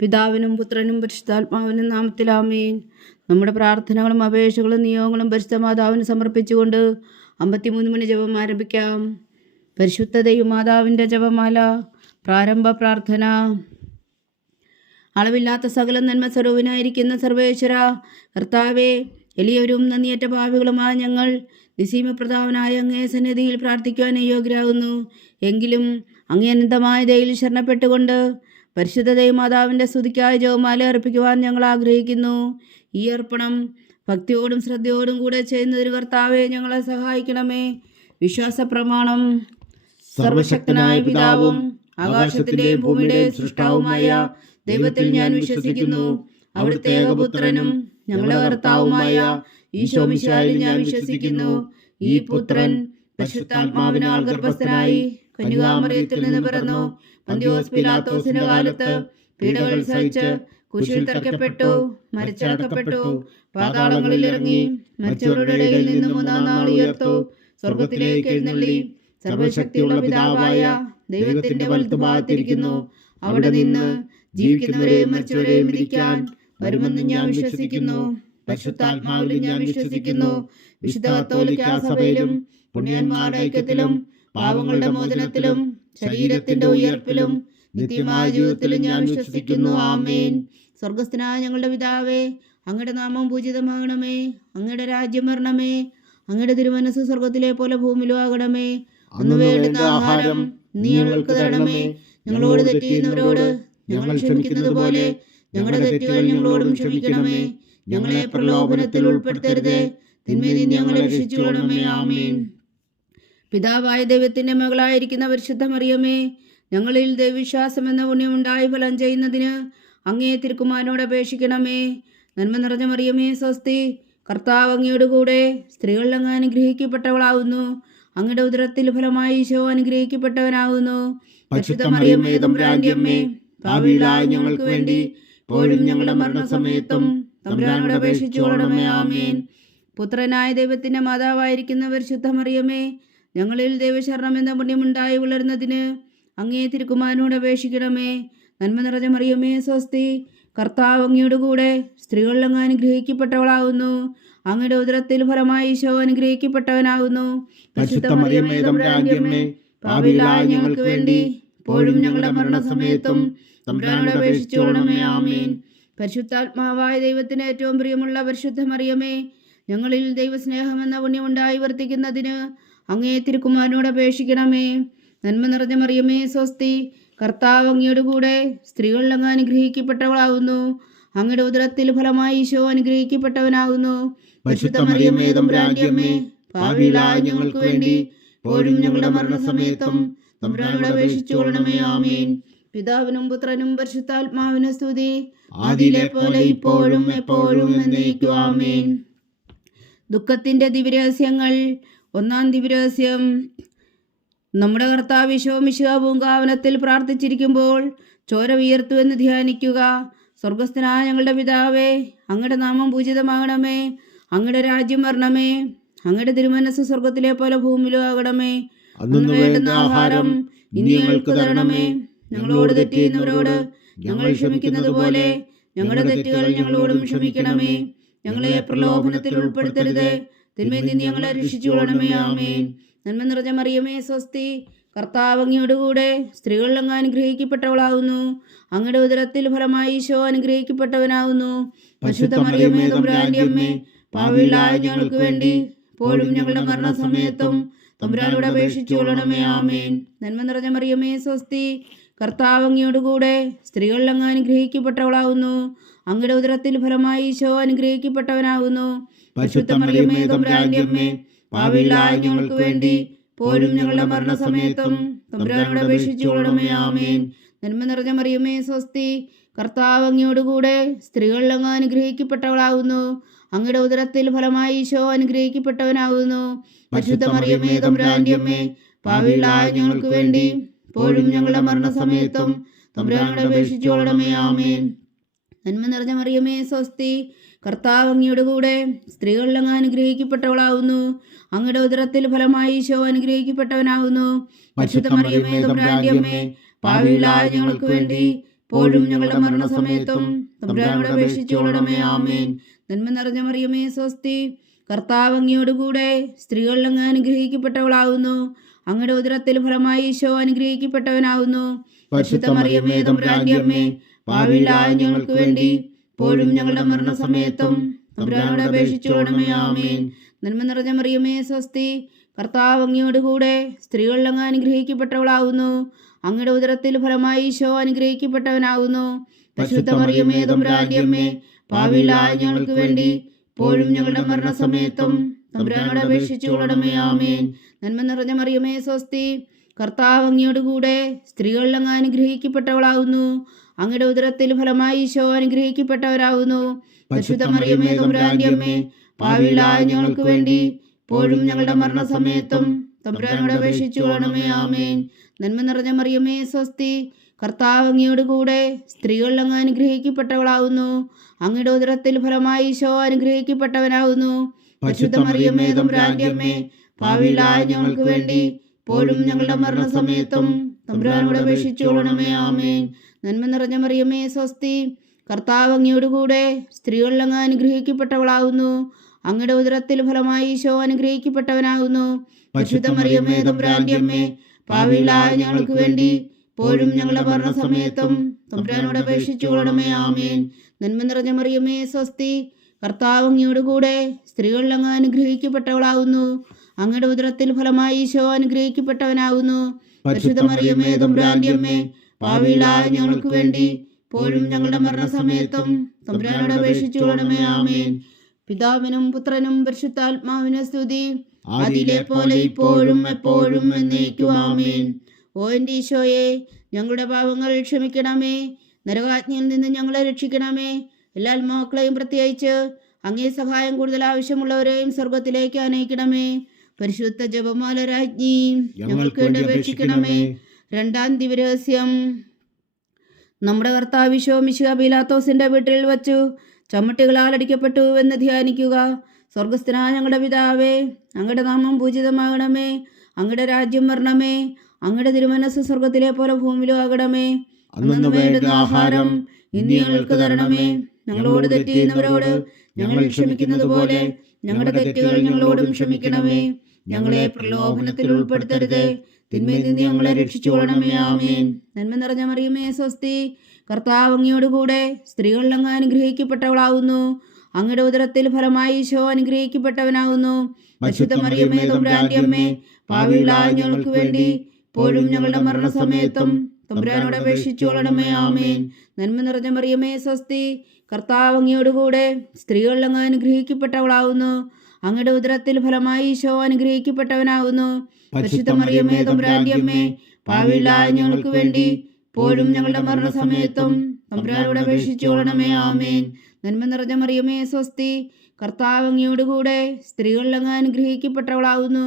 പിതാവിനും പുത്രനും പരിശുദ്ധാത്മാവിനും നാമത്തിൽ ആമേൻ. നമ്മുടെ പ്രാർത്ഥനകളും അപേക്ഷകളും നിയോഗങ്ങളും പരിശുദ്ധ മാതാവിന് സമർപ്പിച്ചുകൊണ്ട് 53 മണി ജപം ആരംഭിക്കാം. പരിശുദ്ധ ദൈവമാതാവിൻ്റെ ജപമാല. പ്രാരംഭ പ്രാർത്ഥന. അളവില്ലാത്ത സകല നന്മ സ്വരൂപനായിരിക്കുന്ന സർവേശ്വര കർത്താവേ, എളിയവരും നന്ദിയേറ്റ പാപികളുമായ ഞങ്ങൾ നിസീമപ്രധാവനായ അങ്ങേ സന്നിധിയിൽ പ്രാർത്ഥിക്കുവാൻ യോഗ്യരാകുന്നു. എങ്കിലും അങ്ങേ അനന്തമായ ദയയിൽ ശരണപ്പെട്ടുകൊണ്ട് പരിശുദ്ധ ദൈവമാതാവിൻ്റെ സ്തുതിക്കായി ജപമാല അർപ്പിക്കുവാൻ ഞങ്ങൾ ആഗ്രഹിക്കുന്നു. ഈ അർപ്പണം ഭക്തിയോടും ശ്രദ്ധയോടും കൂടെ ചെയ്യുന്നതിന് കർത്താവെ ഞങ്ങളെ സഹായിക്കണമേ. വിശ്വാസ പ്രമാണം. സർവശക്തനായ പിതാവും ആകാശത്തിൻ്റെയും ഭൂമിയുടെയും സൃഷ്ടാവുമായ ദൈവത്തിൽ ഞാൻ വിശ്വസിക്കുന്നു. അവിടുത്തെ ഏകപുത്രനും ഞങ്ങളുടെ കർത്താവുമായ ഈശോ മിശിഹായിൽ ഞാൻ വിശ്വസിക്കുന്നു. ഈ പുത്രൻ പരിശുദ്ധാത്മാവിനാൽ ഗർഭസ്ഥനായി കന്യകാമറിയത്തിൽ നിന്ന് പിറന്നു. പന്തിയോസ് പീലാത്തോസിന്റെ കാലത്ത് പീഡകൾ സഹിച്ച് കുരിശിൽ തറയ്ക്കപ്പെട്ടു, മരിച്ചടക്കപ്പെട്ടു, പാതാളങ്ങളിൽ ഇറങ്ങി, മരിച്ചവരുടെ ഇടയിൽ നിന്ന് 3-ാം നാൾ ഉയർത്തു, സ്വർഗത്തിലേക്ക് എഴുന്നള്ളി, സർവശക്തിയുള്ള പിതാവായ ദൈവത്തിന്റെ വലത്തുഭാഗത്തിരിക്കുന്നു. അവിടെ നിന്ന് ജീവിക്കുന്നവരെയും മരിച്ചവരെയും വിധിക്കാൻ വരുമെന്ന് ഞാൻ വിശ്വസിക്കുന്നു. പരിശുദ്ധാത്മാവിലും ഞാൻ വിശ്വസിക്കുന്നു. വിശുദ്ധ കത്തോലിക്കാ സഭയിലും പുണ്യന്മാരുടെ ഐക്യത്തിലും പാപങ്ങളുടെ മോചനത്തിലും ശരീരത്തിന്റെ ഉയർപ്പിലും നിത്യമായ ജീവിതത്തിലും ഞാൻ വിശ്വസിക്കുന്നു. ആമേൻ. സ്വർഗസ്ഥനായ ഞങ്ങളുടെ പിതാവേ, അങ്ങയുടെ നാമം പൂജിതമാകണമേ. അങ്ങയുടെ രാജ്യം വരണമേ. അങ്ങയുടെ തിരുമനസ് സ്വർഗത്തിലെ പോലെ ഭൂമിയിലും ആകണമേ. അന്ന് വേണ്ടുന്ന ആഹാരം നീ ഞങ്ങൾക്ക് തരണമേ. ഞങ്ങളോട് തെറ്റ് ചെയ്യുന്നവരോട് ഞങ്ങൾ ക്ഷമിക്കുന്നത് പോലെ ഞങ്ങളുടെ തെറ്റുകൾ ഞങ്ങളോടും ക്ഷമിക്കണമേ. ഞങ്ങളെ പ്രലോഭനത്തിൽ ഉൾപ്പെടുത്തരുതേ, തിന്മയിൽ നിന്ന് ഞങ്ങളെ രക്ഷിച്ചുകൊള്ളണമേ. ആമേൻ. പിതാവായ ദൈവത്തിന്റെ മകളായിരിക്കുന്ന പരിശുദ്ധ മറിയമേ, ഞങ്ങളിൽ ദൈവവിശ്വാസം എന്ന പുണ്യമുണ്ടായി ഫലം ചെയ്യുന്നതിന് അങ്ങേ തിരുക്കുമാരനോട് അപേക്ഷിക്കണമേ. നന്മ നിറഞ്ഞ മറിയമേ, സ്വസ്തി. കർത്താവ് അങ്ങയോട് കൂടെ സ്ത്രീകൾ അങ്ങ് അനുഗ്രഹിക്കപ്പെട്ടവളാവുന്നു. അങ്ങയുടെ ഉദരത്തിൽ ഫലമായി ഈശോ അനുഗ്രഹിക്കപ്പെട്ടവനാകുന്നു. പരിശുദ്ധ മറിയമേ, തമ്പുരാന്റെ അമ്മേ, പാപികളായ ഞങ്ങൾക്ക് വേണ്ടി ഇപ്പോഴും ഞങ്ങളുടെ മരണസമയത്തും തമ്പുരാനോട് അപേക്ഷിച്ചുകൊള്ളണമേ. ആമേൻ. പുത്രനായ ദൈവത്തിന്റെ മാതാവായിരിക്കുന്ന പരിശുദ്ധ മറിയമേ, ഞങ്ങളിൽ ദൈവശരണം എന്ന പുണ്യമുണ്ടായി വളരുന്നതിന് അങ്ങേ തിരുക്കുമാരനോട് അപേക്ഷിക്കണമേ. നന്മ നിറഞ്ഞ മറിയമേ, സ്വസ്തി. കർത്താവ് അങ്ങയോട് കൂടെ സ്ത്രീകൾ അങ്ങ് അനുഗ്രഹിക്കപ്പെട്ടവളാകുന്നു. അങ്ങയുടെ ഉദരത്തിൽ ഫലമായി ഈശോ അനുഗ്രഹിക്കപ്പെട്ടവനാകുന്നു. പരിശുദ്ധ മറിയമേ, തമ്പുരാന്റെ അമ്മേ, പാപികളായ ഞങ്ങൾക്ക് വേണ്ടി ഇപ്പോഴും ഞങ്ങളുടെ മരണസമയത്തും തമ്പുരാനോട് അപേക്ഷിച്ചുകൊള്ളണമേ. ആമേൻ. പരിശുദ്ധാത്മാവായ ദൈവത്തിന് ഏറ്റവും പ്രിയമുള്ള പരിശുദ്ധ മറിയമേ, ഞങ്ങളിൽ ദൈവസ്നേഹം എന്ന പുണ്യമുണ്ടായി വർത്തിക്കുന്നതിന് അങ്ങേ തിരുക്കുമാരനോട് അപേക്ഷിക്കണമേ. നന്മ നിറഞ്ഞ മറിയമേ, സ്വസ്തി. കർത്താവ് അങ്ങയോട് കൂടെ സ്ത്രീകൾ അങ്ങ് അനുഗ്രഹിക്കപ്പെട്ടവളാകുന്നു. അങ്ങയുടെ ഉദരത്തിൽ ഫലമായി ഈശോ അനുഗ്രഹിക്കപ്പെട്ടവനാകുന്നു. പരിശുദ്ധ മറിയമേ, തമ്പുരാന്റെ അമ്മേ, പാപികളായ ഞങ്ങൾക്ക് വേണ്ടി ഇപ്പോഴും ഞങ്ങളുടെ മരണസമയത്തും തമ്പുരാനോട് അപേക്ഷിച്ചുകൊള്ളണമേ. ആമേൻ. പിതാവിനും പുത്രനും പരിശുദ്ധാത്മാവിനും സ്തുതി, ആദിയിലെ പോലെ ഇപ്പോഴും എപ്പോഴും എന്നേക്കും. ആമേൻ. ദുഃഖത്തിന്റെ ദിവ്യരഹസ്യങ്ങൾ. 1-ാം ദിവ്യരഹസ്യം. നമ്മുടെ കർത്താവ് ഈശോ മിശിഹാ പൂങ്കാവനത്തിൽ പ്രാർത്ഥിച്ചിരിക്കുമ്പോൾ ചോര വിയർത്തു എന്ന് ധ്യാനിക്കുക. സ്വർഗസ്ഥനായ ഞങ്ങളുടെ പിതാവേ, അങ്ങയുടെ നാമം പൂജിതമാകണമേ. അങ്ങയുടെ രാജ്യം വരണമേ. അങ്ങയുടെ തിരുമനസ് സ്വർഗത്തിലെ പോലെ ഭൂമിയിലും ആകണമേ. അന്ന് വേണ്ടുന്ന ആഹാരം ഇനി ഞങ്ങൾക്ക് തരണമേ. ഞങ്ങളോട് തെറ്റ് ചെയ്യുന്നവരോട് ഞങ്ങൾ ക്ഷമിക്കുന്നത് പോലെ ഞങ്ങളുടെ തെറ്റുകൾ ഞങ്ങളോടും ക്ഷമിക്കണമേ. ഞങ്ങളെ പ്രലോഭനത്തിൽ ഉൾപ്പെടുത്തരുത്, തിന്മയിൽ നിന്ന് ഞങ്ങളെ രക്ഷിച്ചുകൊള്ളണമേ. ആമേൻ. നന്മ നിറഞ്ഞ മറിയമേ, സ്വസ്തി. കർത്താവ് അങ്ങയോട് കൂടെ സ്ത്രീകൾ അങ്ങ് അനുഗ്രഹിക്കപ്പെട്ടവളാകുന്നു. അങ്ങയുടെ ഉദരത്തിൽ ഫലമായി ഈശോ അനുഗ്രഹിക്കപ്പെട്ടവനാകുന്നു. പരിശുദ്ധ മറിയമേ, തമ്പുരാന്റെ അമ്മേ, പാപികളായ ഞങ്ങൾക്ക് വേണ്ടി ഇപ്പോഴും ഞങ്ങളുടെ മരണസമയത്തും തമ്പുരാനോട് അപേക്ഷിച്ചുകൊള്ളണമേ. ആമേൻ. നന്മ നിറഞ്ഞ മറിയമേ, സ്വസ്തി. കർത്താവ് അങ്ങയോട് കൂടെ സ്ത്രീകൾ അങ്ങ് അനുഗ്രഹിക്കപ്പെട്ടവളാകുന്നു. അങ്ങയുടെ ഉദരത്തിൽ ഫലമായി ഈശോ അനുഗ്രഹിക്കപ്പെട്ടവനാകുന്നു. പരിശുദ്ധ മറിയമേ, തമ്പുരാന്റെ അമ്മേ, പാപികളായ ഞങ്ങൾക്ക് വേണ്ടി ഇപ്പോഴും ഞങ്ങളുടെ മരണസമയത്തും തമ്പുരാനോട് അപേക്ഷിച്ചുകൊള്ളണമേ. ആമേൻ. നന്മ നിറഞ്ഞ മറിയമേ, സ്വസ്തി. കർത്താവ് അങ്ങയോട് കൂടെ സ്ത്രീകൾ അങ്ങ് അനുഗ്രഹിക്കപ്പെട്ടവളാകുന്നു. അങ്ങയുടെ ഉദരത്തിൽ ഫലമായി ഈശോ അനുഗ്രഹിക്കപ്പെട്ടവനാകുന്നു. പരിശുദ്ധ മറിയമേ, തമ്പുരാന്റെ അമ്മേ, പാപികളായ ഞങ്ങൾക്ക് വേണ്ടി ഇപ്പോഴും ഞങ്ങളുടെ മരണസമയത്തും തമ്പുരാനോട് അപേക്ഷിച്ചുകൊള്ളണമേ. ആമേൻ. നന്മ നിറഞ്ഞ മറിയമേ, സ്വസ്തി. കർത്താവ് അങ്ങയോട് കൂടെ സ്ത്രീകൾ അങ്ങ് അനുഗ്രഹിക്കപ്പെട്ടവളാകുന്നു. അങ്ങയുടെ ഉദരത്തിൽ ഫലമായി ഈശോ അനുഗ്രഹിക്കപ്പെട്ടവനാകുന്നു. പരിശുദ്ധ മറിയമേ, തമ്പുരാന്റെ അമ്മേ, പാപികളായ ഞങ്ങൾക്ക് വേണ്ടി ഇപ്പോഴും ഞങ്ങളുടെ മരണസമയത്തും തമ്പുരാനോട് അപേക്ഷിച്ചുകൊള്ളണമേ. ആമേൻ. നന്മ നിറഞ്ഞ മറിയമേ സ്വസ്തി, കർത്താവ് അങ്ങയോടുകൂടെ സ്ത്രീകളിൽ അങ്ങ് അനുഗ്രഹിക്കപ്പെട്ടവളാകുന്നു. അങ്ങയുടെ ഉദരത്തിൽ ഫലമായി ഈശോ അനുഗ്രഹിക്കപ്പെട്ടവനാകുന്നു. പരിശുദ്ധ മറിയമേ തമ്പുരാന്റെ അമ്മേ, പാപികളായ ഞങ്ങൾക്ക് വേണ്ടി ഇപ്പോഴും ഞങ്ങളുടെ മരണസമയത്തും തമ്പുരാനോട് അപേക്ഷിച്ചുകൊള്ളണമേ. ആമേൻ. നന്മ നിറഞ്ഞ മറിയമേ സ്വസ്തി, കർത്താവ് അങ്ങയോടുകൂടെ സ്ത്രീകളിൽ അങ്ങ് അനുഗ്രഹിക്കപ്പെട്ടവളാകുന്നു. അങ്ങയുടെ ഉദരത്തിൽ ഫലമായി ഈശോ അനുഗ്രഹിക്കപ്പെട്ടവനാകുന്നു. പരിശുദ്ധ മറിയമേ തമ്പുരാന്റെ അമ്മേ, പാപികളായ ഞങ്ങൾക്ക് വേണ്ടി ഇപ്പോഴും ഞങ്ങളുടെ മരണസമയത്തും തമ്പുരാനോട് അപേക്ഷിച്ചുകൊള്ളണമേ. ആമേൻ. നന്മ നിറഞ്ഞ മറിയമേ സ്വസ്തി, കർത്താവ് അങ്ങയോടുകൂടെ സ്ത്രീകളിൽ അങ്ങ് അനുഗ്രഹിക്കപ്പെട്ടവളാകുന്നു. അങ്ങയുടെ ഉദരത്തിൽ ഫലമായി ഈശോ അനുഗ്രഹിക്കപ്പെട്ടവരാകുന്നു. പരിശുദ്ധ മറിയമേ തമ്പുരാന്റെ അമ്മേ, പാപികളായ ഞങ്ങൾക്ക് വേണ്ടി ഇപ്പോഴും ഞങ്ങളുടെ മരണസമയത്തും തമ്പുരാനോട് അപേക്ഷിച്ചുകൊള്ളണമേ. ആമേൻ. നന്മ നിറഞ്ഞ മറിയമേ സ്വസ്തി, കർത്താവ് അങ്ങയോടുകൂടെ സ്ത്രീകളിൽ അങ്ങ് അനുഗ്രഹിക്കപ്പെട്ടവളാകുന്നു. അങ്ങയുടെ ഉദരത്തിൽ ഫലമായി ഈശോ അനുഗ്രഹിക്കപ്പെട്ടവനാകുന്നു. പരിശുദ്ധ മറിയമേ തമ്പുരാന്റെ അമ്മേ, പാപികളായ ഞങ്ങൾക്ക് വേണ്ടി ഇപ്പോഴും ഞങ്ങളുടെ മരണസമയത്തും തമ്പുരാനോട് അപേക്ഷിച്ചുകൊള്ളണമേ. ആമേൻ. നന്മ നിറഞ്ഞ മറിയമേ സ്വസ്തി, കർത്താവ് അങ്ങയോടുകൂടെ സ്ത്രീകളിൽ അങ്ങ് അനുഗ്രഹിക്കപ്പെട്ടവളാകുന്നു. അങ്ങയുടെ ഉദരത്തിൽ ഫലമായി ഈശോ അനുഗ്രഹിക്കപ്പെട്ടവനാകുന്നു. പരിശുദ്ധ മറിയമേ തമ്പുരാന്റെ അമ്മേ, പാപികളായ ഞങ്ങൾക്ക് വേണ്ടി ഇപ്പോഴും ഞങ്ങളുടെ മരണസമയത്തും തമ്പുരാനോട് അപേക്ഷിച്ചുകൊള്ളണമേ. ആമേൻ. നന്മ നിറഞ്ഞ മറിയമേ സ്വസ്തി, കർത്താവ് അങ്ങയോടുകൂടെ സ്ത്രീകളിൽ അങ്ങ് അനുഗ്രഹിക്കപ്പെട്ടവളാകുന്നു. അങ്ങയുടെ ഉദരത്തിൽ ഫലമായി ഈശോ അനുഗ്രഹിക്കപ്പെട്ടവനാകുന്നു. പരിശുദ്ധ മറിയമേ തമ്പുരാന്റെ അമ്മേ, പാപികളായ ഞങ്ങൾക്ക് വേണ്ടി ഇപ്പോഴും ഞങ്ങളുടെ മരണസമയത്തും തമ്പുരാനോട് അപേക്ഷിച്ചുകൊള്ളണമേ. ആമേൻ. പിതാവിനും പുത്രനും പരിശുദ്ധാത്മാവിനും സ്തുതി, ആദിയിലെ പോലെ ഇപ്പോഴും എപ്പോഴും എന്നേക്കും. ആമേൻ. ഓ എൻ്റെ ഈശോയെ, ഞങ്ങളുടെ പാപങ്ങൾ ക്ഷമിക്കണമേ. നരകാജ്ഞയിൽ നിന്ന് ഞങ്ങളെ രക്ഷിക്കണമേ. എല്ലാ ആത്മാക്കളെയും പ്രത്യേകിച്ച് അങ്ങേ സഹായം കൂടുതൽ ആവശ്യമുള്ളവരെയും സ്വർഗത്തിലേക്ക് അനയിക്കണമേ. പരിശുദ്ധ ജപമാല രാജ്ഞി, ഞങ്ങൾക്ക് വേണ്ടി അപേക്ഷിക്കണമേ. രണ്ടാം ദിവരഹസ്യം. നമ്മുടെ കർത്താവ് ഈശോ മിശിഹാ പീലാത്തോസിന്റെ വീട്ടിൽ വച്ചു ചമ്മട്ടികളാൽ അടിക്കപ്പെട്ടു എന്ന് ധ്യാനിക്കുക. സ്വർഗസ്ഥനായ ഞങ്ങളുടെ പിതാവേ, അങ്ങയുടെ നാമം പൂജിതമാകണമേ. അങ്ങയുടെ രാജ്യം വരണമേ. അങ്ങയുടെ തിരുമനസ് സ്വർഗത്തിലെ പോലെ ഭൂമിയിലും ആകണമേ. അന്നു വേണ്ടുന്ന ആഹാരം ഇന്ന് ഞങ്ങൾക്ക് തരണമേ. ഞങ്ങളോട് തെറ്റ് ചെയ്യുന്നവരോട് ഞങ്ങൾ ക്ഷമിക്കുന്നത് പോലെ ഞങ്ങളുടെ തെറ്റുകൾ ഞങ്ങളോടും ക്ഷമിക്കണമേ. ഞങ്ങളെ പ്രലോഭനത്തിൽ ഉൾപ്പെടുത്തരുത്, തിന്മയിൽ നിന്ന് ഞങ്ങളെ രക്ഷിച്ചുകൊള്ളണമേ. ആമേൻ. നന്മ നിറഞ്ഞ മറിയമേ സ്വസ്തി, കർത്താവ് അങ്ങയോടുകൂടെ സ്ത്രീകളിൽ അങ്ങ് അനുഗ്രഹിക്കപ്പെട്ടവളാകുന്നു. അങ്ങയുടെ ഉദരത്തിൽ ഫലമായി ഈശോ അനുഗ്രഹിക്കപ്പെട്ടവനാകുന്നു. പരിശുദ്ധ മറിയമേ തമ്പുരാന്റെ അമ്മേ, പാപികളായ ഞങ്ങൾക്ക് വേണ്ടി ഇപ്പോഴും ഞങ്ങളുടെ മരണസമയത്തും തമ്പുരാനോട് അപേക്ഷിച്ചുകൊള്ളണമേ. ആമേൻ. നന്മ നിറഞ്ഞ മറിയമേ സ്വസ്തി, കർത്താവ് അങ്ങയോടുകൂടെ സ്ത്രീകളിൽ അങ്ങ് അനുഗ്രഹിക്കപ്പെട്ടവളാകുന്നു. അങ്ങയുടെ ഉദരത്തിൽ ഫലമായി ഈശോ അനുഗ്രഹിക്കപ്പെട്ടവനാകുന്നു. പരിശുദ്ധ മറിയമേ തമ്പുരാന്റെ അമ്മേ, പാപികളായ ഞങ്ങൾക്ക് വേണ്ടി ഇപ്പോഴും ഞങ്ങളുടെ മരണസമയത്തും തമ്പുരാനോട് അപേക്ഷിച്ചുകൊള്ളണമേ. ആമേൻ. നന്മ നിറഞ്ഞ മറിയമേ സ്വസ്തി, കർത്താവ് അങ്ങയോടുകൂടെ സ്ത്രീകളിൽ അങ്ങ് അനുഗ്രഹിക്കപ്പെട്ടവളാകുന്നു.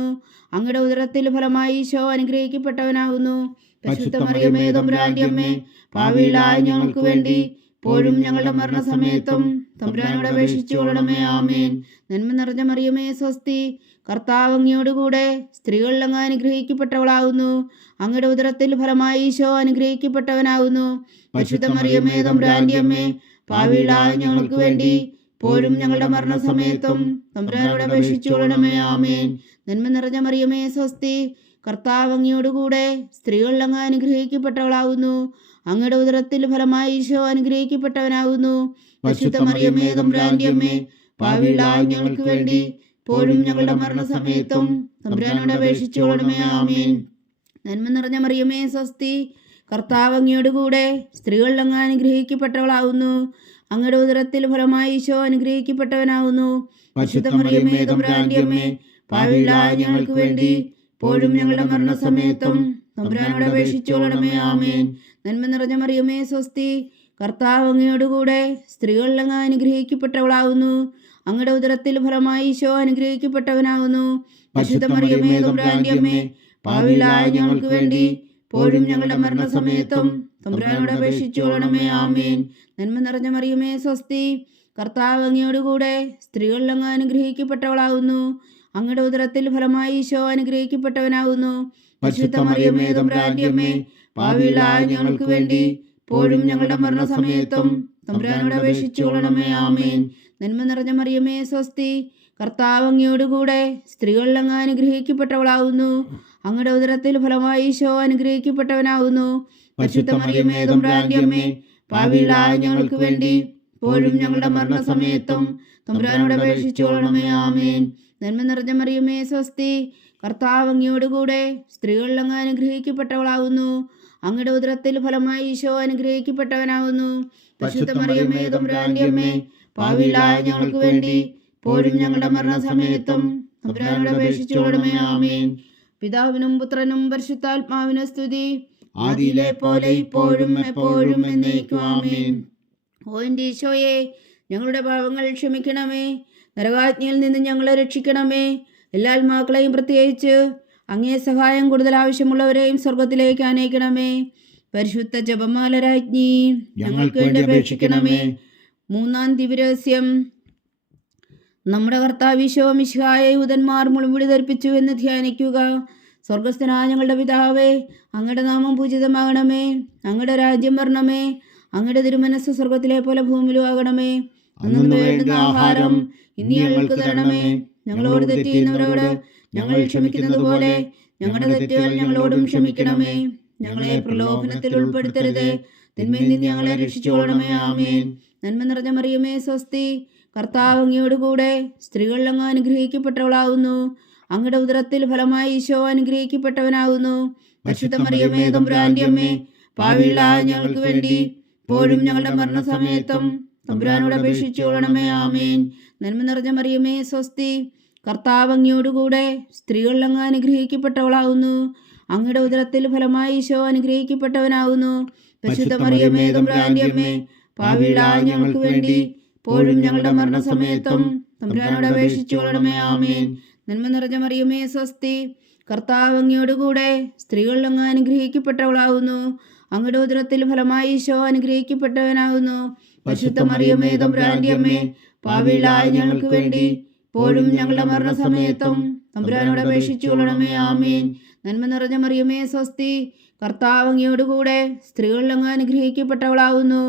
അങ്ങയുടെ ഉദരത്തിൽ ഫലമായി ഈശോ അനുഗ്രഹിക്കപ്പെട്ടവനാകുന്നു. പരിശുദ്ധ മറിയമേ തമ്പുരാന്റെ അമ്മേ, പാപികളായ ഞങ്ങൾക്ക് വേണ്ടി ഇപ്പോഴും ഞങ്ങളുടെ മരണസമയത്തും തമ്പുരാനോട് അപേക്ഷിച്ചുകൊള്ളണമേ. ആമേൻ. നന്മ നിറഞ്ഞ മറിയമേ സ്വസ്തി, കർത്താവ് അങ്ങയോടുകൂടെ സ്ത്രീകളിൽ അങ്ങ് അനുഗ്രഹിക്കപ്പെട്ടവളാകുന്നു. അങ്ങയുടെ ഉദരത്തിൽ ഫലമായി ഈശോ അനുഗ്രഹിക്കപ്പെട്ടവനാകുന്നു. പരിശുദ്ധ മറിയമേ തമ്പുരാന്റെ അമ്മേ, പാപികളായ ഞങ്ങൾക്ക് വേണ്ടി ഇപ്പോഴും ഞങ്ങളുടെ മരണസമയത്തും തമ്പുരാനോട് അപേക്ഷിച്ചുകൊള്ളണമേ. ആമേൻ. നന്മ നിറഞ്ഞ മറിയമേ സ്വസ്തി, കർത്താവ് അങ്ങയോടുകൂടെ സ്ത്രീകളിൽ അങ്ങ് അനുഗ്രഹിക്കപ്പെട്ടവളാകുന്നു. അങ്ങയുടെ ഉദരത്തിൽ ഫലമായി ഈശോ അനുഗ്രഹിക്കപ്പെട്ടവനാകുന്നു. പരിശുദ്ധ മറിയമേ തമ്പുരാന്റെ അമ്മേ, പാപികളായ ഞങ്ങൾക്ക് വേണ്ടി ഇപ്പോഴും ഞങ്ങളുടെ മരണസമയത്തും തമ്പുരാനോട് അപേക്ഷിച്ചുകൊള്ളണമേ. ആമേൻ. നന്മ നിറഞ്ഞ മറിയമേ സ്വസ്തി, കർത്താവ് അങ്ങയോടുകൂടെ സ്ത്രീകളിൽ അങ്ങ് അനുഗ്രഹിക്കപ്പെട്ടവളാകുന്നു. അങ്ങയുടെ ഉദരത്തിൽ ഫലമായി ഈശോ അനുഗ്രഹിക്കപ്പെട്ടവനാകുന്നു. പരിശുദ്ധ മറിയമേ തമ്പുരാന്റെ അമ്മേ, പാപികളായ ഞങ്ങൾക്ക് വേണ്ടി ഇപ്പോഴും ഞങ്ങളുടെ മരണസമയത്തും തമ്പുരാനോട് അപേക്ഷിച്ചുകൊള്ളണമേ. ആമേൻ. നന്മ നിറഞ്ഞ മറിയമേ സ്വസ്തി, കർത്താവ് അങ്ങയോടുകൂടെ സ്ത്രീകളിൽ അങ്ങ് അനുഗ്രഹിക്കപ്പെട്ടവളാകുന്നു. അങ്ങയുടെ ഉദരത്തിൽ ഫലമായി ഈശോ അനുഗ്രഹിക്കപ്പെട്ടവനാകുന്നു. പരിശുദ്ധ മറിയമേ തമ്പുരാന്റെ അമ്മേ, പാപികളായ ഞങ്ങൾക്ക് വേണ്ടി ഇപ്പോഴും ഞങ്ങളുടെ മരണസമയത്തും തമ്പുരാനോട് അപേക്ഷിച്ചുകൊള്ളണമേ. ആമേൻ. നന്മ നിറഞ്ഞ മറിയമേ സ്വസ്തി, കർത്താവ് അങ്ങയോടുകൂടെ സ്ത്രീകളിൽ അങ്ങ് അനുഗ്രഹിക്കപ്പെട്ടവളാകുന്നു. അങ്ങയുടെ ഉദരത്തിൽ ഫലമായി ഈശോ അനുഗ്രഹിക്കപ്പെട്ടവനാകുന്നു. പരിശുദ്ധ മറിയമേ തമ്പുരാന്റെ അമ്മേ, പാപികളായ ഞങ്ങൾക്ക് വേണ്ടി ഇപ്പോഴും ഞങ്ങളുടെ മരണസമയത്തും തമ്പുരാനോട് അപേക്ഷിച്ചു കൊള്ളണമേ. ആമേൻ. നന്മ നിറഞ്ഞ മറിയമേ, സ്വസ്തി, കർത്താവ് അങ്ങയോടുകൂടെ സ്ത്രീകളിൽ അങ്ങ് അനുഗ്രഹിക്കപ്പെട്ടവളാകുന്നു. അങ്ങയുടെ ഉദരത്തിൽ ഫലമായി ഈശോ അനുഗ്രഹിക്കപ്പെട്ടവനാകുന്നു. പരിശുദ്ധ മറിയമേ, തമ്പുരാന്റെ അമ്മേ, പാപികളായ ഞങ്ങൾക്ക് വേണ്ടി ഇപ്പോഴും ഞങ്ങളുടെ മരണസമയത്തും തമ്പുരാനോട് അപേക്ഷിച്ചു കൊള്ളണമേ. ആമേൻ. നന്മ നിറഞ്ഞ മറിയമേ, സ്വസ്തി, കർത്താവ് അങ്ങയോടുകൂടെ സ്ത്രീകളിൽ അങ്ങ് അനുഗ്രഹിക്കപ്പെട്ടവളാകുന്നു. അങ്ങയുടെ ഉദരത്തിൽ ഫലമായി ഈശോ അനുഗ്രഹിക്കപ്പെട്ടവനാകുന്നു. പരിശുദ്ധ മറിയമേ, തമ്പുരാന്റെ അമ്മേ, പാപികളായ ഞങ്ങൾക്ക് വേണ്ടി ഇപ്പോഴും ഞങ്ങളുടെ മരണസമയത്തും തമ്പുരാനോട് അപേക്ഷിച്ചു കൊള്ളണമേ. ആമേൻ. പിതാവിനും പുത്രനും പരിശുദ്ധാത്മാവിനും സ്തുതി, ആദിയിലെ പോലെ ഇപ്പോഴും എപ്പോഴും എന്നേക്കും. ആമേൻ. ഓ എൻ്റെ ഈശോയെ, ഞങ്ങളുടെ പാപങ്ങൾ ക്ഷമിക്കണമേ. നരകാജ്ഞയിൽ നിന്ന് ഞങ്ങളെ രക്ഷിക്കണമേ. എല്ലാ ആത്മാക്കളെയും, പ്രത്യേകിച്ച് അങ്ങേ സഹായം കൂടുതൽ ആവശ്യമുള്ളവരെയും സ്വർഗത്തിലേക്ക് അനയിക്കണമേ. പരിശുദ്ധ ജപമാല രാജ്ഞി, ഞങ്ങൾക്ക് വേണ്ടി അപേക്ഷിക്കണമേ. മൂന്നാം ദിവ്യരഹസ്യം. നമ്മുടെ കർത്താവ് ഈശോ മിശിഹായെ യൂതന്മാർ മുൾമുടി ധരിപ്പിച്ചു എന്ന് ധ്യാനിക്കുക. സ്വർഗസ്ഥനായ ഞങ്ങളുടെ പിതാവേ, അങ്ങയുടെ നാമം പൂജിതമാകണമേ. അങ്ങയുടെ രാജ്യം വരണമേ. അങ്ങയുടെ തിരുമനസ് സ്വർഗത്തിലെ പോലെ ഭൂമിയിലും ആകണമേ. അന്നു വേണ്ടുന്ന ആഹാരം ഇനി ഞങ്ങൾക്ക് തരണമേ. ഞങ്ങളോട് തെറ്റ് ചെയ്യുന്നവരോട് ഞങ്ങൾ ക്ഷമിക്കുന്നത് പോലെ ഞങ്ങളുടെ തെറ്റുകൾ ഞങ്ങളോടും ക്ഷമിക്കണമേ. ഞങ്ങളെ പ്രലോഭനത്തിൽ ഉൾപ്പെടുത്തരുത്, തിന്മയിൽ നിന്ന് ഞങ്ങളെ രക്ഷിച്ചുകൊള്ളണമേ. ആമേൻ. നന്മ നിറഞ്ഞ മറിയമേ, സ്വസ്തി, കർത്താവ് അങ്ങയോടുകൂടെ സ്ത്രീകളിൽ അങ്ങ് അനുഗ്രഹിക്കപ്പെട്ടവളാകുന്നു. അങ്ങയുടെ ഉദരത്തിൽ ഫലമായി ഈശോ അനുഗ്രഹിക്കപ്പെട്ടവനാകുന്നു. പരിശുദ്ധ മറിയമേ, തമ്പുരാന്റെ അമ്മേ, പാപികളായ ഞങ്ങൾക്ക് വേണ്ടി ഇപ്പോഴും ഞങ്ങളുടെ മരണസമയത്തും തമ്പുരാനോട് അപേക്ഷിച്ചു കൊള്ളണമേ. ആമേൻ. നന്മ നിറഞ്ഞ മറിയമേ, സ്വസ്തി, കർത്താവ് അങ്ങയോടുകൂടെ സ്ത്രീകളിൽ അങ്ങ് അനുഗ്രഹിക്കപ്പെട്ടവളാകുന്നു. അങ്ങയുടെ ഉദരത്തിൽ ഫലമായി ഈശോ അനുഗ്രഹിക്കപ്പെട്ടവനാകുന്നു. പരിശുദ്ധ മറിയമേ, തമ്പുരാന്റെ അമ്മേ, പാപികളായ ഞങ്ങൾക്ക് വേണ്ടി ഇപ്പോഴും ഞങ്ങളുടെ മരണസമയത്തും തമ്പുരാനോട് അപേക്ഷിച്ചു കൊള്ളണമേ. ആമേൻ. നന്മ നിറഞ്ഞ മറിയമേ, സ്വസ്തി, കർത്താവ് അങ്ങയോടുകൂടെ സ്ത്രീകളിൽ അങ്ങ് അനുഗ്രഹിക്കപ്പെട്ടവളാകുന്നു. അങ്ങയുടെ ഉദരത്തിൽ ഫലമായി ഈശോ അനുഗ്രഹിക്കപ്പെട്ടവനാകുന്നു. പരിശുദ്ധ മറിയമേ, തമ്പുരാന്റെ അമ്മേ, പാപികളായ ഞങ്ങൾക്ക് വേണ്ടി ഇപ്പോഴും ഞങ്ങളുടെ മരണസമയത്തും തമ്പുരാനോട് അപേക്ഷിച്ചു കൊള്ളണമേ. ആമേൻ. നന്മ നിറഞ്ഞ മറിയമേ, സ്വസ്തി, കർത്താവ് അങ്ങയോടുകൂടെ സ്ത്രീകളിൽ അങ്ങ് അനുഗ്രഹിക്കപ്പെട്ടവളാകുന്നു.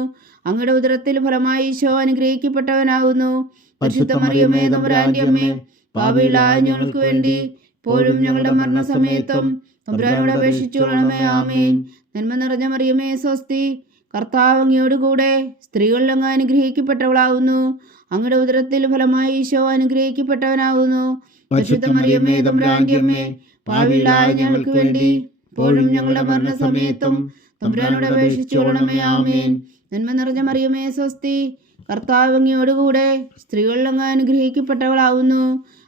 അങ്ങയുടെ ഉദരത്തിൽ ഫലമായി ഈശോ അനുഗ്രഹിക്കപ്പെട്ടവനാകുന്നു. പരിശുദ്ധ മറിയമേ, തമ്പുരാന്റെ അമ്മേ, പാപികളായ ഞങ്ങൾക്ക് വേണ്ടി ഇപ്പോഴും ഞങ്ങളുടെ മരണസമയത്തും തമ്പുരാനോട് അപേക്ഷിച്ചു കൊള്ളണമേ. ആമേൻ. നന്മ നിറഞ്ഞ മറിയമേ, സ്വസ്തി, കർത്താവ് അങ്ങയോടുകൂടെ സ്ത്രീകളിൽ അങ്ങ് അനുഗ്രഹിക്കപ്പെട്ടവളാകുന്നു. അങ്ങയുടെ ഉദരത്തിൽ ഫലമായി ഈശോ അനുഗ്രഹിക്കപ്പെട്ടവനാകുന്നു. പരിശുദ്ധ മറിയമേ, തമ്പുരാന്റെ അമ്മേ, പാപികളായ ഞങ്ങൾക്ക് വേണ്ടി ഇപ്പോഴും ഞങ്ങളുടെ മരണസമയത്തും തമ്പുരാനോട് അപേക്ഷിച്ചു കൊള്ളണമേ. ആമേൻ. നന്മ നിറഞ്ഞ മറിയമേ, സ്വസ്തി, കർത്താവ് അങ്ങയോടുകൂടെ സ്ത്രീകളിൽ അങ്ങ് അനുഗ്രഹിക്കപ്പെട്ടവളാകുന്നു.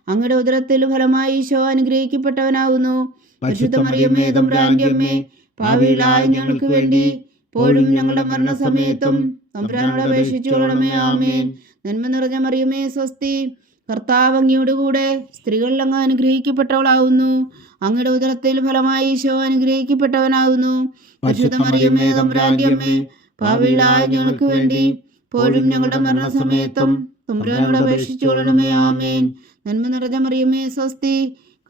അങ്ങയുടെ ഉദരത്തിൽ ഫലമായി ഈശോ അനുഗ്രഹിക്കപ്പെട്ടവനാകുന്നു. പരിശുദ്ധ മറിയമേ, തമ്പുരാന്റെ അമ്മേ, പാപികളായ ഞങ്ങൾക്ക് വേണ്ടി ഇപ്പോഴും ഞങ്ങളുടെ മരണസമയത്തും തമ്പുരാനോട് അപേക്ഷിച്ചു കൊള്ളണമേ. ആമേൻ. നന്മ നിറഞ്ഞ മറിയമേ, സ്വസ്തി, കർത്താവ് അങ്ങയോടുകൂടെ സ്ത്രീകളിൽ അങ്ങ് അനുഗ്രഹിക്കപ്പെട്ടവളാകുന്നു. അങ്ങയുടെ ഉദരത്തിൽ ഫലമായി ഈശോ അനുഗ്രഹിക്കപ്പെട്ടവനാകുന്നു. പരിശുദ്ധ മറിയമേ, തമ്പുരാന്റെ അമ്മേ, പാപികളായ ഞങ്ങൾക്ക് വേണ്ടി ഇപ്പോഴും ഞങ്ങളുടെ മരണസമയത്തും തമ്പുരാനോട് അപേക്ഷിച്ചു കൊള്ളണമേ. ആമേൻ. നന്മ നിറഞ്ഞ മറിയമേ, സ്വസ്തി,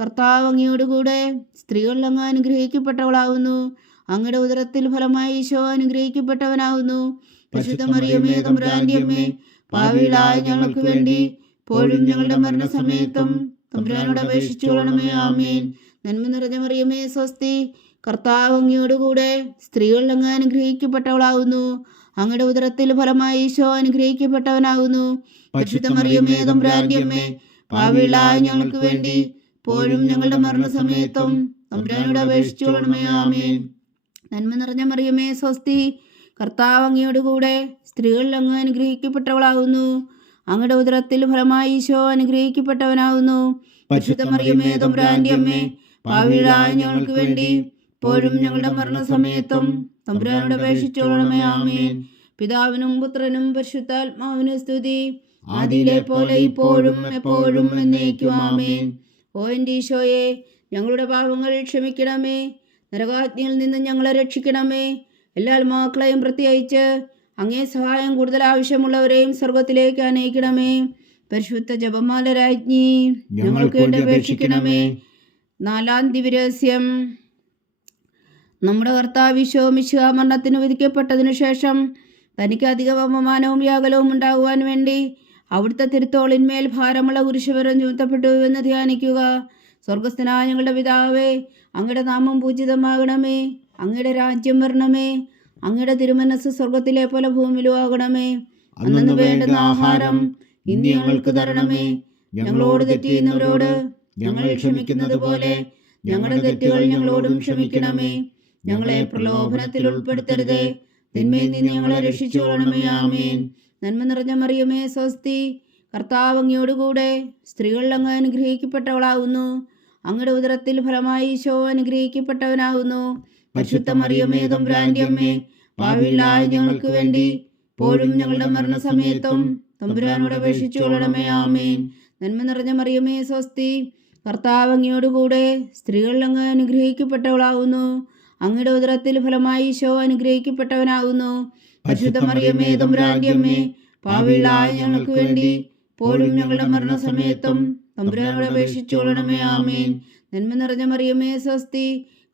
കർത്താവ് അങ്ങയോടുകൂടെ സ്ത്രീകളിൽ അങ്ങ് അനുഗ്രഹിക്കപ്പെട്ടവളാകുന്നു. അങ്ങയുടെ ഉദരത്തിൽ ഫലമായി ഈശോ അനുഗ്രഹിക്കപ്പെട്ടവനാകുന്നു. പരിശുദ്ധ മറിയമേ, തമ്പുരാന്റെ അമ്മേ, പാപികളായ ഞങ്ങൾക്ക് വേണ്ടി ഇപ്പോഴും ഞങ്ങളുടെ മരണസമയത്തും തമ്പുരാനോട് അപേക്ഷിച്ചു കൊള്ളണമേ. ആമേൻ. നന്മ നിറഞ്ഞ മറിയമേ, സ്വസ്തി, കർത്താവ് അങ്ങയോടുകൂടെ സ്ത്രീകളിൽ അങ്ങ് അനുഗ്രഹിക്കപ്പെട്ടവളാകുന്നു. അങ്ങയുടെ ഉദരത്തിൽ ഫലമായി ഈശോ അനുഗ്രഹിക്കപ്പെട്ടവനാകുന്നു. പരിശുദ്ധ മറിയമേ, തമ്പുരാന്റെ അമ്മേ, പാപികളായ ഞങ്ങൾക്ക് വേണ്ടി ഇപ്പോഴും ഞങ്ങളുടെ മരണസമയത്തും തമ്പുരാനോട് അപേക്ഷിച്ചു കൊള്ളണമേ. ആമേൻ. നന്മ നിറഞ്ഞ മറിയമേ, സ്വസ്തി, കർത്താവ് അങ്ങയോടുകൂടെ സ്ത്രീകളിൽ അങ്ങ് അനുഗ്രഹിക്കപ്പെട്ടവളാകുന്നു. അങ്ങയുടെ ഉദരത്തിൽ ഫലമായി ഈശോ അനുഗ്രഹിക്കപ്പെട്ടവനാകുന്നു. പരിശുദ്ധ മറിയമേ, തമ്പുരാന്റെ അമ്മേ, പാപികളായ ഞങ്ങൾക്ക് വേണ്ടി ഇപ്പോഴും ഞങ്ങളുടെ മരണസമയത്തും തമ്പുരാനോട് അപേക്ഷിച്ചു കൊള്ളണമേ. ആമേൻ. പിതാവിനും പുത്രനും പരിശുദ്ധാത്മാവിനും സ്തുതി, ആദിയിലെ പോലെ ഇപ്പോഴും എപ്പോഴും എന്നേക്കും. ആമേൻ. ഓ എൻ്റെ ഈശോയെ, ഞങ്ങളുടെ പാപങ്ങൾ ക്ഷമിക്കണമേ. നരകാജ്ഞയിൽ നിന്ന് ഞങ്ങളെ രക്ഷിക്കണമേ. എല്ലാ ആത്മാക്കളെയും പ്രത്യേകിച്ച് അങ്ങേ സഹായം കൂടുതൽ ആവശ്യമുള്ളവരെയും സ്വർഗത്തിലേക്ക് അനയിക്കണമേ. പരിശുദ്ധ ജപമാല രാജ്ഞി, ഞങ്ങൾക്ക് വേണ്ടി അപേക്ഷിക്കണമേ. നാലാം ദിവ്യരഹസ്യം. നമ്മുടെ കർത്താവ് ഈശോ മിശിഹാ മരണത്തിന് വിധിക്കപ്പെട്ടതിനു ശേഷം തനിക്ക് അധിക അപമാനവും വ്യാകുലവും ഉണ്ടാകുവാൻ വേണ്ടി അവിടുത്തെ തിരുത്തോളിന്മേൽ ഭാരമുള്ള കുരിശുവരം ചുമത്തപ്പെട്ടു എന്ന് ധ്യാനിക്കുക. സ്വർഗസ്ഥനായ ഞങ്ങളുടെ പിതാവേ, അങ്ങയുടെ നാമം പൂജിതമാകണമേ. അങ്ങയുടെ രാജ്യം വരണമേ. അങ്ങയുടെ തിരുമനസ് സ്വർഗത്തിലെ പോലെ ഭൂമിയിലും ആകണമേ. അന്നു വേണ്ടുന്ന ആഹാരം ഇന്ന് ഞങ്ങൾക്ക് തരണമേ. ഞങ്ങളോട് തെറ്റ് ചെയ്യുന്നവരോട് ഞങ്ങൾ ക്ഷമിക്കുന്നത് പോലെ ഞങ്ങളുടെ തെറ്റുകൾ ഞങ്ങളോടും ക്ഷമിക്കണമേ. ഞങ്ങളെ പ്രലോഭനത്തിൽ ഉൾപ്പെടുത്തരുതേ, തിന്മയിൽ നിന്ന് ഞങ്ങളെ രക്ഷിച്ചുകൊള്ളണമേ. ആമേൻ. നന്മ നിറഞ്ഞ മറിയമേ, സ്വസ്തി, കർത്താവ് അങ്ങയോടുകൂടെ സ്ത്രീകളിൽ അങ്ങ് അനുഗ്രഹിക്കപ്പെട്ടവളാകുന്നു. അങ്ങയുടെ ഉദരത്തിൽ ഫലമായി ഈശോ അനുഗ്രഹിക്കപ്പെട്ടവനാകുന്നു. പരിശുദ്ധ മറിയമേ, തമ്പുരാന്റെ അമ്മേ, പാപികളായ ഞങ്ങൾക്ക് വേണ്ടി ഇപ്പോഴും ഞങ്ങളുടെ മരണസമയത്തും തമ്പുരാനോട് അപേക്ഷിച്ചുകൊള്ളണമേ. ആമേൻ. നന്മ നിറഞ്ഞ മറിയമേ, സ്വസ്തി, കർത്താവ് അങ്ങയോടുകൂടെ സ്ത്രീകളിൽ അങ്ങ് അനുഗ്രഹിക്കപ്പെട്ടവളാകുന്നു. അങ്ങയുടെ ഉദരത്തിൽ ഫലമായി ഈശോ അനുഗ്രഹിക്കപ്പെട്ടവനാകുന്നു. പരിശുദ്ധ മറിയമേ, തമ്പുരാന്റെ അമ്മേ, പാപികളായ ഞങ്ങൾക്ക് വേണ്ടി ഇപ്പോഴും ഞങ്ങളുടെ മരണസമയത്തും തമ്പുരാനോട് അപേക്ഷിച്ചുകൊള്ളണമേ. ആമേൻ. നന്മ നിറഞ്ഞ മറിയമേ, സ്വസ്തി,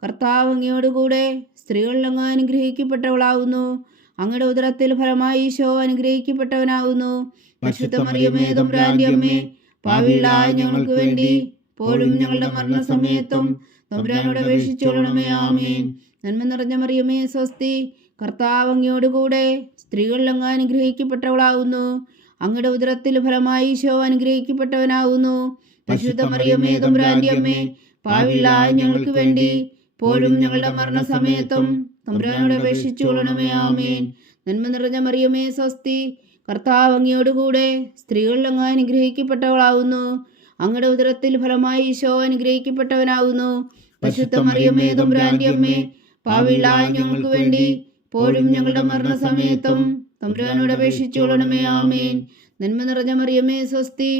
കർത്താവ് അങ്ങയോടുകൂടെ സ്ത്രീകളിൽ അങ്ങ് അനുഗ്രഹിക്കപ്പെട്ടവളാകുന്നു. അങ്ങയുടെ ഉദരത്തിൽ ഫലമായി ഈശോ അനുഗ്രഹിക്കപ്പെട്ടവനാകുന്നു. പരിശുദ്ധ മറിയമേ, തമ്പുരാന്റെ അമ്മേ, പാപികളായ ഞങ്ങൾക്ക് വേണ്ടി ഇപ്പോഴും ഞങ്ങളുടെ മരണസമയത്തും തമ്പുരാനോട് അപേക്ഷിച്ചുകൊള്ളണമേ. ആമേൻ. നന്മ നിറഞ്ഞ മറിയമേ, സ്വസ്തി, കർത്താവ് അങ്ങയോടുകൂടെ സ്ത്രീകളിൽ അങ്ങ് അനുഗ്രഹിക്കപ്പെട്ടവളാകുന്നു. അങ്ങയുടെ ഉദരത്തിൽ ഫലമായി ഈശോ അനുഗ്രഹിക്കപ്പെട്ടവനാകുന്നു. പരിശുദ്ധ മറിയമേ, തമ്പുരാന്റെ അമ്മേ, പാപികളായ ഞങ്ങൾക്ക് വേണ്ടി ഇപ്പോഴും ഞങ്ങളുടെ മരണസമയത്തും തമ്പുരാനോട് അപേക്ഷിച്ചുകൊള്ളണമേ. ആമേൻ. നന്മ നിറഞ്ഞ മറിയമേ, സ്വസ്തി, കർത്താവ് അങ്ങയോടുകൂടെ സ്ത്രീകളിൽ അങ്ങ് അനുഗ്രഹിക്കപ്പെട്ടവളാകുന്നു. അങ്ങയുടെ ഉദരത്തിൽ ഫലമായി ഈശോ അനുഗ്രഹിക്കപ്പെട്ടവനാകുന്നു. പരിശുദ്ധ മറിയമേ, തമ്പുരാന്റെ അമ്മേ, പാപികളായ ഞങ്ങൾക്ക് വേണ്ടി ഇപ്പോഴും ഞങ്ങളുടെ മരണസമയത്തും തമ്പുരാനോട് അപേക്ഷിച്ചുകൊള്ളണമേ. ആമേൻ. നന്മ നിറഞ്ഞ മറിയമേ, സ്വസ്തി,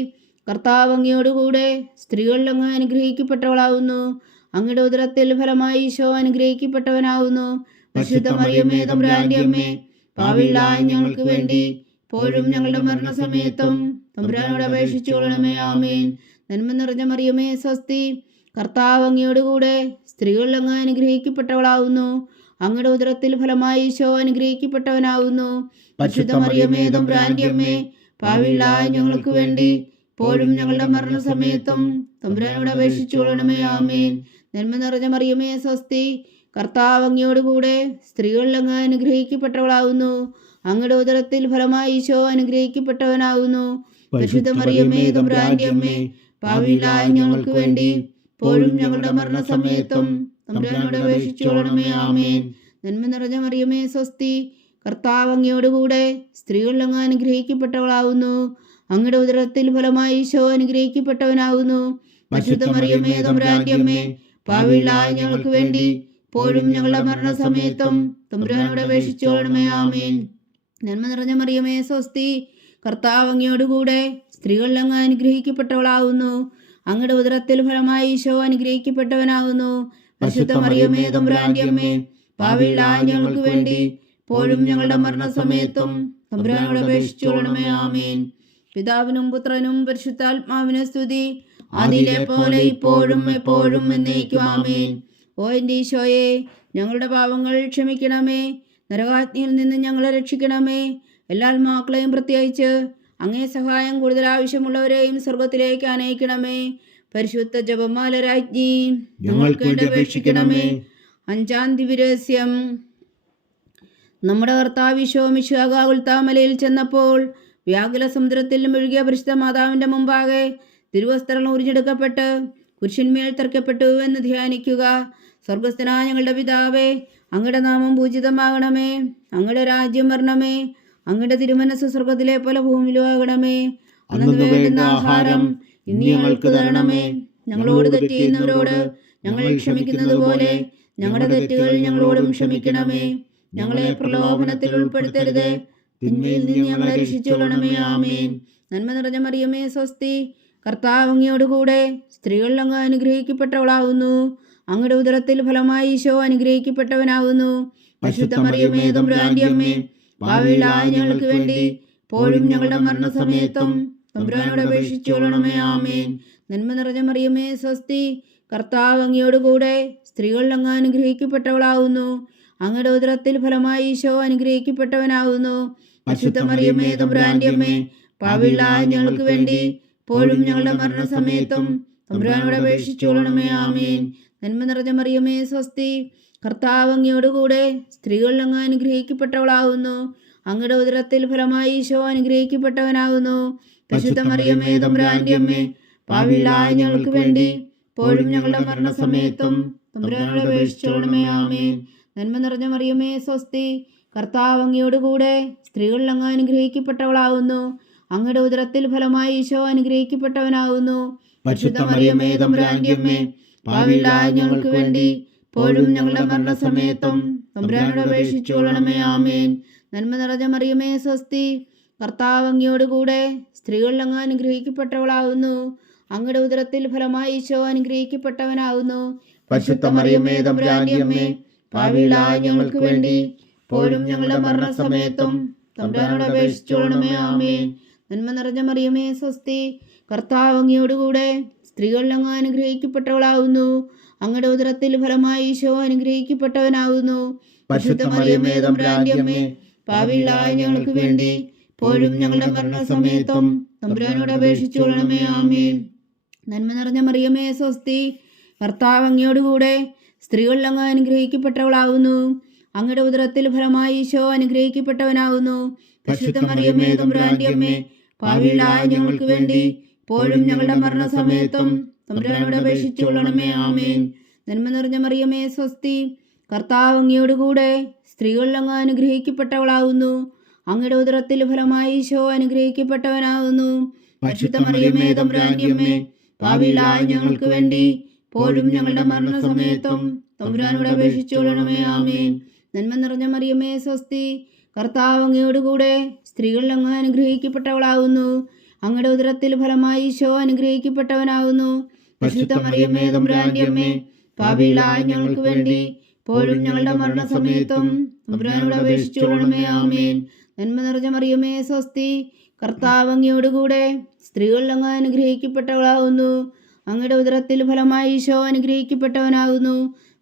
കർത്താവ് അങ്ങയോടുകൂടെ സ്ത്രീകളിൽ അങ്ങ് അനുഗ്രഹിക്കപ്പെട്ടവളാകുന്നു. അങ്ങയുടെ ഉദരത്തിൽ ഫലമായി ഈശോ അനുഗ്രഹിക്കപ്പെട്ടവനാകുന്നു. പരിശുദ്ധ മറിയമേ, തമ്പുരാന്റെ അമ്മേ, പാപികളായ ഞങ്ങൾക്ക് വേണ്ടി ഇപ്പോഴും ഞങ്ങളുടെ മരണസമയത്തും തമ്പുരാനോട് അപേക്ഷിച്ചുകൊള്ളണമേ. ആമേൻ. നന്മ നിറഞ്ഞ മറിയമേ, സ്വസ്തി, കർത്താവ് അങ്ങയോടുകൂടെ സ്ത്രീകളിൽ അങ്ങ് അനുഗ്രഹിക്കപ്പെട്ടവളാകുന്നു. അങ്ങയുടെ ഉദരത്തിൽ ഫലമായി ഈശോ അനുഗ്രഹിക്കപ്പെട്ടവനാകുന്നു. പരിശുദ്ധ മറിയമേ, തമ്പുരാന്റെ അമ്മേ, പാപികളായ ഞങ്ങൾക്ക് വേണ്ടി ഇപ്പോഴും ഞങ്ങളുടെ മരണസമയത്തും തമ്പുരാനോട് അപേക്ഷിച്ചുകൊള്ളണമേ. ആമേൻ. നന്മ നിറഞ്ഞ മറിയമേ, സ്വസ്തി, കർത്താവ് അങ്ങയോടുകൂടെ സ്ത്രീകളിൽ അങ്ങ് അനുഗ്രഹിക്കപ്പെട്ടവളാകുന്നു. അങ്ങയുടെ ഉദരത്തിൽ ഫലമായി ഈശോ അനുഗ്രഹിക്കപ്പെട്ടവനാകുന്നു. പരിശുദ്ധ മറിയമേ, തമ്പുരാന്റെ അമ്മേ, പാപികളായ ഞങ്ങൾക്ക് വേണ്ടി ഇപ്പോഴും ഞങ്ങളുടെ മരണസമയത്തും തമ്പുരാനോട് അപേക്ഷിച്ചുകൊള്ളണമേ. ആമേൻ. നന്മ നിറഞ്ഞ മറിയമേ, സ്വസ്തി, കർത്താവ് അങ്ങയോടുകൂടെ സ്ത്രീകളിൽ അങ്ങ് അനുഗ്രഹിക്കപ്പെട്ടവളാകുന്നു. അങ്ങയുടെ ഉദരത്തിൽ ഫലമായി ഈശോ അനുഗ്രഹിക്കപ്പെട്ടവനാകുന്നു. പരിശുദ്ധ മറിയമേ, തമ്പുരാന്റെ അമ്മേ, പാപികളായ ഞങ്ങൾക്ക് വേണ്ടി ഇപ്പോഴും ഞങ്ങളുടെ മരണസമയത്തും തമ്പുരാനോട് അപേക്ഷിച്ചുകൊള്ളണമേ. ആമേൻ. നന്മ നിറഞ്ഞ മറിയമേ, സ്വസ്തി, കർത്താവ് അങ്ങയോടുകൂടെ സ്ത്രീകളിൽ അങ്ങ് അനുഗ്രഹിക്കപ്പെട്ടവളാകുന്നു. അങ്ങയുടെ ഉദരത്തിൽ ഫലമായി ഈശോ അനുഗ്രഹിക്കപ്പെട്ടവനാകുന്നു. പരിശുദ്ധ മറിയമേ, തമ്പുരാന്റെ അമ്മേ, പാപികളായ ഞങ്ങൾക്ക് വേണ്ടി ഇപ്പോഴും ഞങ്ങളുടെ മരണസമയത്തും തമ്പുരാനോട് അപേക്ഷിച്ചുകൊള്ളണമേ. ആമേൻ. പിതാവിനും പുത്രനും പരിശുദ്ധാത്മാവിനും സ്തുതി, അതിലെ പോലെ ഇപ്പോഴും എപ്പോഴും എന്നേക്കും. ആമേൻ. ഓ എൻ്റെ ഈശോയെ, ഞങ്ങളുടെ പാപങ്ങൾ ക്ഷമിക്കണമേ. നരകാഗ്നിയിൽ നിന്ന് ഞങ്ങളെ രക്ഷിക്കണമേ. എല്ലാ ആത്മാക്കളെയും പ്രത്യേകിച്ച് അങ്ങേ സഹായം കൂടുതൽ ആവശ്യമുള്ളവരെയും സ്വർഗത്തിലേക്ക് അനയിക്കണമേ. പരിശുദ്ധ ജപമാല രാജ്ഞി, ഞങ്ങൾക്ക് വേണ്ടി അപേക്ഷിക്കണമേ. അഞ്ചാം ദിവ്യരഹസ്യം. നമ്മുടെ കർത്താവ് ഈശോ മിശിഹാ ഗാഗുൽത്താമലയിൽ ചെന്നപ്പോൾ വ്യാകുല സമുദ്രത്തിൽ മുഴുകിയ പരിശുദ്ധ മാതാവിൻ്റെ മുമ്പാകെ തിരുവസ്ത്രങ്ങൾ ഉരിഞ്ഞെടുക്കപ്പെട്ട് കുരിശന്മേൽ തറയ്ക്കപ്പെട്ടു എന്ന് ധ്യാനിക്കുക. സ്വർഗസ്ഥനായ ഞങ്ങളുടെ പിതാവേ, അങ്ങയുടെ നാമം പൂജിതമാകണമേ. അങ്ങയുടെ രാജ്യം വരണമേ. അങ്ങയുടെ തിരുമനസ് സ്വർഗത്തിലെ പോലെ ഭൂമിയിലും ആകണമേ. അന്നു വേണ്ടുന്ന ആഹാരം ഇന്ന് ഞങ്ങൾക്ക് തരണമേ. ഞങ്ങളോട് തെറ്റ് ചെയ്യുന്നവരോട് ഞങ്ങൾ ക്ഷമിക്കുന്നത് പോലെ ഞങ്ങളുടെ തെറ്റുകൾ ഞങ്ങളോടും ക്ഷമിക്കണമേ. ഞങ്ങളെ പ്രലോഭനത്തിൽ ഉൾപ്പെടുത്തരുത്, തിന്മയിൽ നിന്ന് ഞങ്ങളെ രക്ഷിച്ചുകൊള്ളണമേ. ആമേൻ. നന്മ നിറഞ്ഞ മറിയമേ, സ്വസ്തി, കർത്താവ് അങ്ങയോടുകൂടെ സ്ത്രീകളിൽ അങ്ങ് അനുഗ്രഹിക്കപ്പെട്ടവളാകുന്നു. അങ്ങയുടെ ഉദരത്തിൽ ഫലമായി ഈശോ അനുഗ്രഹിക്കപ്പെട്ടവനാകുന്നു. പരിശുദ്ധ മറിയമേ, തമ്പുരാന്റെ അമ്മേ, പാപികളായ ഞങ്ങൾക്ക് വേണ്ടി ഇപ്പോഴും ഞങ്ങളുടെ മരണസമയത്തും തമ്പുരാനോട് അപേക്ഷിച്ചുകൊള്ളണമേ. ആമേൻ. നന്മ നിറഞ്ഞ മറിയമേ സ്വസ്തി, കർത്താവ് അങ്ങയോടുകൂടെ സ്ത്രീകൾ അങ്ങ് അനുഗ്രഹിക്കപ്പെട്ടവളാവുന്നു. അങ്ങയുടെ ഉദരത്തിൽ ഫലമായി ഈശോ അനുഗ്രഹിക്കപ്പെട്ടവനാവുന്നു. പരിശുദ്ധ മറിയമേ തമ്പുരാന്റെ അമ്മേ, പാപികളായ ഞങ്ങൾക്ക് വേണ്ടി ഇപ്പോഴും ഞങ്ങളുടെ മരണസമയത്തും തമ്പുരാനോട് അപേക്ഷിച്ചുകൊള്ളണമേ. ആമേൻ. നന്മ നിറഞ്ഞ മറിയമേ സ്വസ്തി, കർത്താവ് അങ്ങയോടുകൂടെ സ്ത്രീകൾ അങ്ങ് അനുഗ്രഹിക്കപ്പെട്ടവളാവുന്നു. അങ്ങയുടെ ഉദരത്തിൽ ഫലമായി ഈശോ അനുഗ്രഹിക്കപ്പെട്ടവനാകുന്നു. പരിശുദ്ധ മറിയമേ തമ്പുരാന്റെ അമ്മേ, പാപികളായ ഞങ്ങൾക്ക് വേണ്ടി ഇപ്പോഴും ഞങ്ങളുടെ മരണസമയത്തും തമ്പുരാനോട് അപേക്ഷിച്ചുകൊള്ളണമേ. ആമേൻ. നന്മ നിറഞ്ഞ മറിയമേ സ്വസ്തി, കർത്താവ് അങ്ങയോടുകൂടെ സ്ത്രീകൾ അങ്ങ് അനുഗ്രഹിക്കപ്പെട്ടവളാകുന്നു. അങ്ങയുടെ ഉദരത്തിൽ ഫലമായി ഈശോ അനുഗ്രഹിക്കപ്പെട്ടവനാകുന്നു. പരിശുദ്ധ മറിയമേ തമ്പുരാന്റെ അമ്മേ, പാപികളായ ഞങ്ങൾക്ക് വേണ്ടി ഇപ്പോഴും ഞങ്ങളുടെ മരണസമയത്തും തമ്പുരാനോട് അപേക്ഷിച്ചുകൊള്ളണമേ. ആമേൻ. നന്മ നിറഞ്ഞ മറിയമേ സ്വസ്തി, കർത്താവ് അങ്ങയോടുകൂടെ സ്ത്രീകൾ അങ്ങ് അനുഗ്രഹിക്കപ്പെട്ടവളാകുന്നു. അങ്ങയുടെ ഉദരത്തിൽ ഫലമായി ഈശോ അനുഗ്രഹിക്കപ്പെട്ടവനാകുന്നു. പരിശുദ്ധ മറിയമേ തമ്പുരാന്റെ അമ്മേ, പാപികളായ ഞങ്ങൾക്ക് വേണ്ടി ഇപ്പോഴും ഞങ്ങളുടെ മരണസമയത്തും തമ്പുരാനോട് അപേക്ഷിച്ചുകൊള്ളണമേ. ആമേൻ. നന്മ നിറഞ്ഞ മറിയമേ സ്വസ്തി, കർത്താവ് അങ്ങയോടുകൂടെ സ്ത്രീകൾ അങ്ങ് അനുഗ്രഹിക്കപ്പെട്ടവളാകുന്നു. അങ്ങയുടെ ഉദരത്തിൽ ഫലമായി ഈശോ അനുഗ്രഹിക്കപ്പെട്ടവനാകുന്നു. പരിശുദ്ധ മറിയമേ തമ്പുരാന്റെ അമ്മേ, പാപികളായ ഞങ്ങൾക്ക് വേണ്ടി ഇപ്പോഴും ഞങ്ങളുടെ മരണസമയത്തും തമ്പുരാനോട് അപേക്ഷിച്ചുകൊള്ളണമേ. ആമേൻ. നന്മ നിറഞ്ഞ മറിയമേ സ്വസ്തി, കർത്താവ് അങ്ങയോടുകൂടെ സ്ത്രീകൾ അങ്ങ് അനുഗ്രഹിക്കപ്പെട്ടവളാകുന്നു. അങ്ങയുടെ ഉദരത്തിൽ ഫലമായി ഈശോ അനുഗ്രഹിക്കപ്പെട്ടവനാകുന്നു. പരിശുദ്ധ മറിയമേ തമ്പുരാന്റെ അമ്മേ, പാപികളായ ഞങ്ങൾക്ക് വേണ്ടി ഇപ്പോഴും ഞങ്ങളുടെ മരണസമയത്തും തമ്പുരാനോട് അപേക്ഷിച്ചുകൊള്ളണമേ. ആമേൻ. നന്മ നിറഞ്ഞ മറിയമേ സ്വസ്തി, കർത്താവ് അങ്ങയോടുകൂടെ സ്ത്രീകൾ അങ്ങ് അനുഗ്രഹിക്കപ്പെട്ടവളാകുന്നു. അങ്ങയുടെ ഉദരത്തിൽ ഫലമായി ഈശോ അനുഗ്രഹിക്കപ്പെട്ടവനാകുന്നു. പരിശുദ്ധ മറിയമേ തമ്പുരാന്റെ അമ്മേ, പാപികളായ ഞങ്ങൾക്ക് വേണ്ടി ഇപ്പോഴും ഞങ്ങളുടെ മരണസമയത്തും തമ്പുരാനോട് അപേക്ഷിച്ചുകൊള്ളണമേ. ആമേൻ. നന്മ നിറഞ്ഞ മറിയമേ സ്വസ്തി, കർത്താവ് അങ്ങയോടുകൂടെ സ്ത്രീകൾ അങ്ങ് അനുഗ്രഹിക്കപ്പെട്ടവളാകുന്നു. അങ്ങയുടെ ഉദരത്തിൽ ഫലമായി ഈശോ അനുഗ്രഹിക്കപ്പെട്ടവനാകുന്നു. പരിശുദ്ധ മറിയമേ തമ്പുരാന്റെ അമ്മേ, പാപികളായ ഞങ്ങൾക്ക് വേണ്ടി ഇപ്പോഴും ഞങ്ങളുടെ മരണസമയത്തും തമ്പുരാനോട് അപേക്ഷിച്ചുകൊള്ളണമേ. ആമേൻ. നന്മ നിറഞ്ഞ മറിയമേ സ്വസ്തി, കർത്താവ് അങ്ങയോടുകൂടെ സ്ത്രീകൾ അങ്ങ് അനുഗ്രഹിക്കപ്പെട്ടവളാകുന്നു. അങ്ങയുടെ ഉദരത്തിൽ ഫലമായി ഈശോ അനുഗ്രഹിക്കപ്പെട്ടവനാകുന്നു.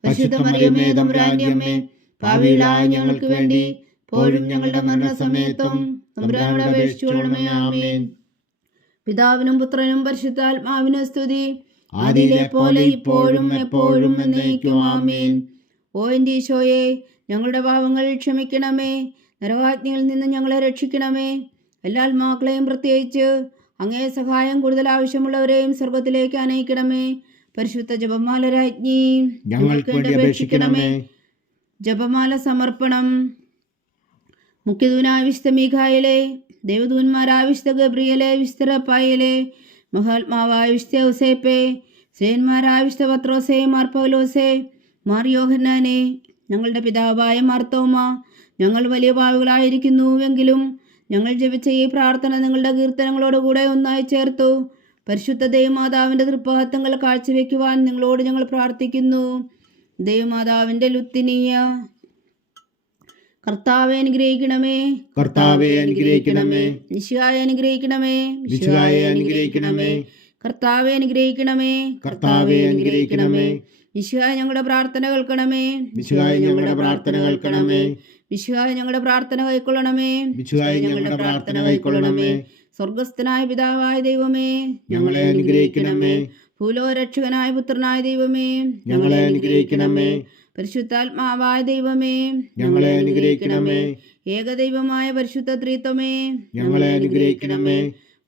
പരിശുദ്ധ മറിയമേ തമ്പുരാന്റെ അമ്മേ, പാപികളായ ഞങ്ങൾക്ക് വേണ്ടി ഇപ്പോഴും ഞങ്ങളുടെ മരണസമയത്തും തമ്പുരാനോട് അപേക്ഷിച്ചുകൊള്ളണമേ. ആമേൻ. പിതാവിനും പുത്രനും പരിശുദ്ധാത്മാവിനും സ്തുതി, ആദിയിലെ പോലെ ഇപ്പോഴും എപ്പോഴും എന്നേക്കും. ആമേൻ. ഓ എൻ്റെ ഈശോയെ, ഞങ്ങളുടെ പാപങ്ങൾ ക്ഷമിക്കണമേ. നരകാജ്ഞയിൽ നിന്ന് ഞങ്ങളെ രക്ഷിക്കണമേ. എല്ലാ ആത്മാക്കളെയും പ്രത്യേകിച്ച് അങ്ങേ സഹായം കൂടുതൽ ആവശ്യമുള്ളവരെയും സ്വർഗത്തിലേക്ക് അനയിക്കണമേ. പരിശുദ്ധ ജപമാല രാജ്ഞി, ഞങ്ങൾക്ക് വേണ്ടി അപേക്ഷിക്കണമേ. ജപമാല സമർപ്പണം. മുഖ്യദൂനായ വിശുദ്ധ മീഖായേലേ, ദേവദൂന്മാരായ വിശുദ്ധ ഗബ്രിയേലേ, വിശുദ്ധ റഫായേലേ, മഹാത്മാവായ വിശുദ്ധ ഔസേപ്പേ, ശ്രേയന്മാരായ വിശുദ്ധ പത്രോസേ, മാർ പൗലോസേ, മാർ യോഹന്നാനെ, ഞങ്ങളുടെ പിതാവായ മാർത്തോമ, ഞങ്ങൾ വലിയ പാപികളായിരിക്കുന്നുവെങ്കിലും ഞങ്ങൾ ജപിച്ച ഈ പ്രാർത്ഥന നിങ്ങളുടെ കീർത്തനങ്ങളോടുകൂടെ ഒന്നായി ചേർത്തു പരിശുദ്ധ ദൈവമാതാവിൻ്റെ തൃപ്പാദങ്ങൾ കാഴ്ചവെക്കുവാൻ നിങ്ങളോട് ഞങ്ങൾ പ്രാർത്ഥിക്കുന്നു. ദൈവമാതാവിൻ്റെ ലുത്തിനിയ. കർത്താവെ അനുഗ്രഹിക്കണമേ, കർത്താവെ അനുഗ്രഹിക്കണമേ. മിശിഹായെ അനുഗ്രഹിക്കണമേ, മിശിഹായെ അനുഗ്രഹിക്കണമേ. കർത്താവെ അനുഗ്രഹിക്കണമേ, കർത്താവെ അനുഗ്രഹിക്കണമേ. മിശിഹായെ ഞങ്ങളുടെ പ്രാർത്ഥന കേൾക്കണമേ, മിശിഹായെ ഞങ്ങളുടെ പ്രാർത്ഥന കേൾക്കണമേ. മിശിഹായെ ഞങ്ങളുടെ പ്രാർത്ഥന കൈക്കൊള്ളണമേ, മിശിഹായെ ഞങ്ങളുടെ പ്രാർത്ഥന കൈക്കൊള്ളണമേ. സ്വർഗസ്ഥനായ പിതാവായ ദൈവമേ, ഞങ്ങളെ അനുഗ്രഹിക്കണമേ. ഭൂലോകരക്ഷകനായ പുത്രനായ ദൈവമേ, ഞങ്ങളെ അനുഗ്രഹിക്കണമേ. പരിശുദ്ധാത്മാവായ ദൈവമേ, ഞങ്ങളെ അനുഗ്രഹിക്കണമേ. ഏകദൈവമായ പരിശുദ്ധ ത്രിത്വമേ, ഞങ്ങളെ അനുഗ്രഹിക്കണമേ.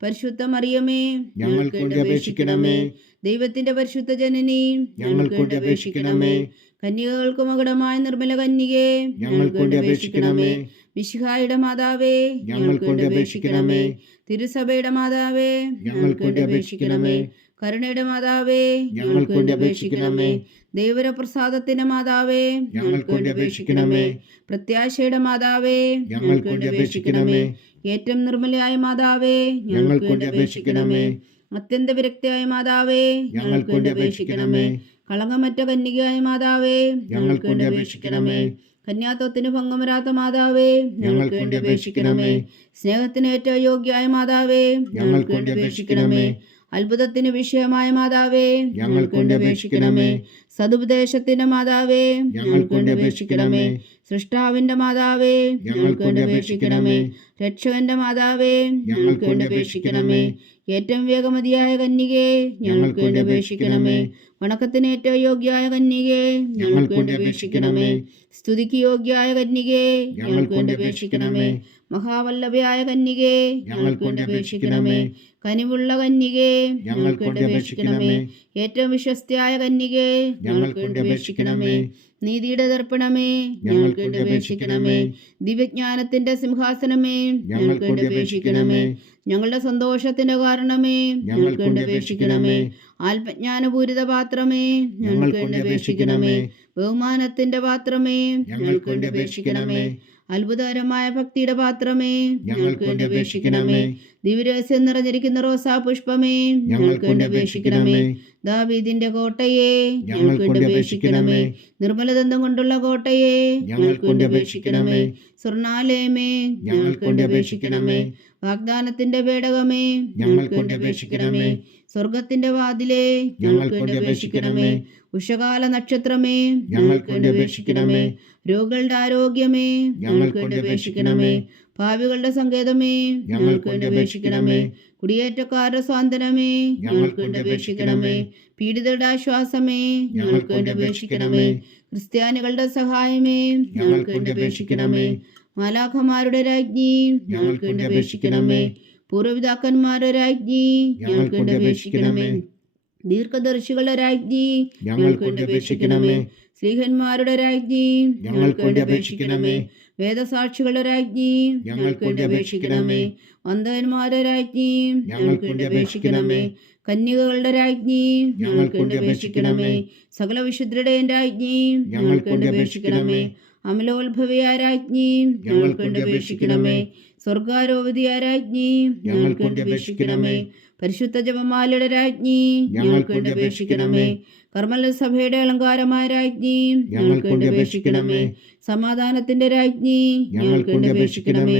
പരിശുദ്ധ മറിയമേ, ഞങ്ങൾക്ക് വേണ്ടി അപേക്ഷിക്കണമേ. ദൈവത്തിന്റെ പരിശുദ്ധ ജനനി, ഞങ്ങൾക്ക് വേണ്ടി അപേക്ഷിക്കണമേ. കന്യകൾക്ക് മകുടമായ നിർമ്മല കന്യകേ, ഞങ്ങൾക്ക് വേണ്ടി അപേക്ഷിക്കണമേ. മിശിഹായുടെ മാതാവേ, ഞങ്ങൾക്ക് വേണ്ടി അപേക്ഷിക്കണമേ. തിരുസഭയുടെ മാതാവേ, ഞങ്ങൾക്ക് വേണ്ടി അപേക്ഷിക്കണമേ. കരുണയുടെ മാതാവേ, ഞങ്ങൾക്ക് വേണ്ടി അപേക്ഷിക്കണമേ. ദൈവപ്രസാദത്തിന്റെ മാതാവേ, ഞങ്ങൾക്ക് വേണ്ടി അപേക്ഷിക്കണമേ. പ്രത്യാശയുടെ മാതാവേ, ഞങ്ങൾക്ക് വേണ്ടി അപേക്ഷിക്കണമേ. ഏറ്റവും നിർമ്മലയായ മാതാവേ, ഞങ്ങൾക്ക് വേണ്ടി അപേക്ഷിക്കണമേ. അത്യന്ത വിരക്തിയായ മാതാവേ, ഞങ്ങൾക്ക് വേണ്ടി അപേക്ഷിക്കണമേ. കളങ്കമറ്റ കന്യകയായ മാതാവേ, ഞങ്ങൾക്ക് വേണ്ടി അപേക്ഷിക്കണമേ. കന്യാത്വത്തിന് ഭംഗം വരാത്ത മാതാവേ, ഞങ്ങൾക്ക് വേണ്ടി അപേക്ഷിക്കണമേ. സ്നേഹത്തിന് ഏറ്റവും യോഗ്യയായ മാതാവേ, ഞങ്ങൾക്ക് വേണ്ടി അപേക്ഷിക്കണമേ. അത്ഭുതത്തിന് വിഷയമായ മാതാവേ, ഞങ്ങൾക്ക് വേണ്ടി അപേക്ഷിക്കണമേ. സതുപദേശത്തിന്റെ മാതാവേ, ഞങ്ങൾക്ക് വേണ്ടി അപേക്ഷിക്കണമേ. സൃഷ്ടാവിന്റെ മാതാവേ, ഞങ്ങൾക്ക് വേണ്ടി അപേക്ഷിക്കണമേ. രക്ഷകന്റെ മാതാവേ, ഞങ്ങൾക്ക് വേണ്ടി അപേക്ഷിക്കണമേ. ഏറ്റവും വേഗമതിയായ കന്യകേ, ഞങ്ങൾക്ക് വേണ്ടി അപേക്ഷിക്കണമേ. വണക്കത്തിന് ഏറ്റവും യോഗ്യയായ കന്യകേ, ഞങ്ങൾക്ക് വേണ്ടി അപേക്ഷിക്കണമേ. സ്തുതിക്ക് യോഗ്യയായ കന്യകേ, ഞങ്ങൾക്ക് വേണ്ടി അപേക്ഷിക്കണമേ. മഹാവല്ലഭയായ കന്യകേ, ഞങ്ങൾക്ക് വേണ്ടി അപേക്ഷിക്കണമേ. കനിവുള്ള കന്യകേ, ഞങ്ങൾക്ക് വേണ്ടി അപേക്ഷിക്കണമേ. ഏറ്റവും വിശ്വസ്തയായ കന്യകേ, ഞങ്ങൾക്ക് വേണ്ടി അപേക്ഷിക്കണമേ. നീതിയുടെ ദർപ്പണമേ, ഞങ്ങൾക്ക് വേണ്ടി അപേക്ഷിക്കണമേ. ദിവ്യജ്ഞാനത്തിന്റെ സിംഹാസനമേ, ഞങ്ങൾക്ക് വേണ്ടി അപേക്ഷിക്കണമേ. ഞങ്ങളുടെ സന്തോഷത്തിന്റെ കാരണമേ, ഞങ്ങൾക്ക് വേണ്ടി അപേക്ഷിക്കണമേ. ആത്മജ്ഞാനപൂരിത പാത്രമേ, ഞങ്ങൾക്ക് വേണ്ടി അപേക്ഷിക്കണമേ. ബഹുമാനത്തിന്റെ പാത്രമേ, ഞങ്ങൾക്ക് വേണ്ടി അപേക്ഷിക്കണമേ. അത്ഭുതകരമായ ഭക്തിയുടെ പാത്രമേ, ഞങ്ങൾക്ക് വേണ്ടി അപേക്ഷിക്കണമേ. ദിവ്യരഹസ്യം നിറഞ്ഞിരിക്കുന്ന റോസാ പുഷ്പമേ, ഞങ്ങൾക്ക് വേണ്ടി അപേക്ഷിക്കണമേ. ദാവീദിന്റെ കോട്ടയെ, ഞങ്ങൾക്ക് വേണ്ടി അപേക്ഷിക്കണമേ. നിർമ്മലദന്തം കൊണ്ടുള്ള കോട്ടയെ, ഞങ്ങൾക്ക് വേണ്ടി അപേക്ഷിക്കണമേ. സ്വർണാലയമേ, ഞങ്ങൾക്ക് വേണ്ടി അപേക്ഷിക്കണമേ. വാഗ്ദാനത്തിന്റെ പേടകമേ, ഞങ്ങൾക്ക് വേണ്ടി അപേക്ഷിക്കണമേ. സ്വർഗത്തിന്റെ വാതിലേ, ഞങ്ങൾക്ക് വേണ്ടി അപേക്ഷിക്കണമേ. ഉഷകാല നക്ഷത്രമേ, ഞങ്ങൾക്ക് വേണ്ടി അപേക്ഷിക്കണമേ. രോഗികളുടെ ആരോഗ്യമേ, ഞങ്ങൾക്ക് വേണ്ടി അപേക്ഷിക്കണമേ. ഭാവികളുടെ സങ്കേതമേ, ഞങ്ങൾക്ക് വേണ്ടി അപേക്ഷിക്കണമേ. കുടിയേറ്റക്കാരുടെ സ്വാതന്ത്ര്യമേ, ഞങ്ങൾക്ക് വേണ്ടി അപേക്ഷിക്കണമേ. പീഡിതരുടെ ആശ്വാസമേ, ഞങ്ങൾക്ക് വേണ്ടി അപേക്ഷിക്കണമേ. ക്രിസ്ത്യാനികളുടെ സഹായമേ, ഞങ്ങൾക്ക് വേണ്ടി അപേക്ഷിക്കണമേ. മാലാഖമാരുടെ രാജ്ഞി, ഞങ്ങൾക്ക് വേണ്ടി അപേക്ഷിക്കണമേ. പൂർവ്വപിതാക്കന്മാരുടെ രാജ്ഞി, ഞങ്ങൾക്ക് വേണ്ടി അപേക്ഷിക്കണമേ. ദീർഘദർശികളുടെ രാജ്ഞി, ഞങ്ങൾക്ക് വേണ്ടി അപേക്ഷിക്കണമേ. സ്ലീഹന്മാരുടെ രാജ്ഞി, ഞങ്ങൾക്ക് വേണ്ടി അപേക്ഷിക്കണമേ. വേദസാക്ഷികളുടെ രാജ്ഞി, ഞങ്ങൾക്ക് വേണ്ടി അപേക്ഷിക്കണമേ. വന്ദകന്മാരുടെ രാജ്ഞി, ഞങ്ങൾക്ക് വേണ്ടി അപേക്ഷിക്കണമേ. കന്യകകളുടെ രാജ്ഞി, ഞങ്ങൾക്ക് വേണ്ടി അപേക്ഷിക്കണമേ. സകല വിശുദ്ധരുടെയും രാജ്ഞി, ഞങ്ങൾക്ക് വേണ്ടി അപേക്ഷിക്കണമേ. അമലോത്ഭവയായ രാജ്ഞി, ഞങ്ങൾക്ക് വേണ്ടി അപേക്ഷിക്കണമേ. സ്വർഗാരോപതിയായ രാജ്ഞി, ഞങ്ങൾക്ക് വേണ്ടി അപേക്ഷിക്കണമേ. പരിശുദ്ധ ജപമാലയുടെ രാജ്ഞി, ഞങ്ങൾക്ക് വേണ്ടി അപേക്ഷിക്കണമേ. കർമ്മല സഭയുടെ അലങ്കാരമായ രാജ്ഞി, ഞങ്ങൾക്ക് വേണ്ടി അപേക്ഷിക്കണമേ. സമാധാനത്തിന്റെ രാജ്ഞി, ഞങ്ങൾക്ക് വേണ്ടി അപേക്ഷിക്കണമേ.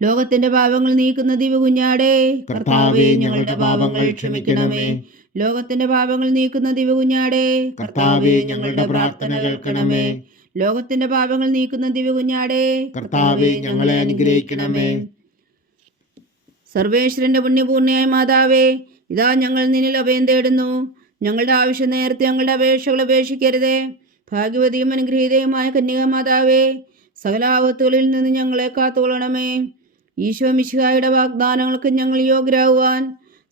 ലോകത്തിന്റെ പാപങ്ങൾ നീക്കുന്ന ദിവ്യകുഞ്ഞാടേ, കർത്താവേ ഞങ്ങളുടെ പാപങ്ങൾ ക്ഷമിക്കണമേ. ലോകത്തിന്റെ പാപങ്ങൾ നീക്കുന്ന ദിവ്യകുഞ്ഞാടേ, കർത്താവേ ഞങ്ങളുടെ പ്രാർത്ഥന കേൾക്കണമേ. ലോകത്തിന്റെ പാപങ്ങൾ നീക്കുന്ന ദിവ്യകുഞ്ഞാടേ, കർത്താവേ ഞങ്ങളെ അനുഗ്രഹിക്കണമേ. സർവേശ്വരന്റെ പുണ്യപൂർണ്ണയായ മാതാവേ, ഇതാ ഞങ്ങൾ നിന്നിൽ അഭയം തേടുന്നു. ഞങ്ങളുടെ ആവശ്യം നേരത്തെ ഞങ്ങളുടെ അപേക്ഷകൾ ഉപേക്ഷിക്കരുതേ. ഭാഗ്യവതിയും അനുഗ്രഹീതയുമായ കന്യക മാതാവേ, സകല ആപത്തുകളിൽ നിന്ന് ഞങ്ങളെ കാത്തുകൊള്ളണമേ. ഈശോ മിശിഹായുടെ വാഗ്ദാനങ്ങൾക്ക് ഞങ്ങൾ യോഗ്യരാകുവാൻ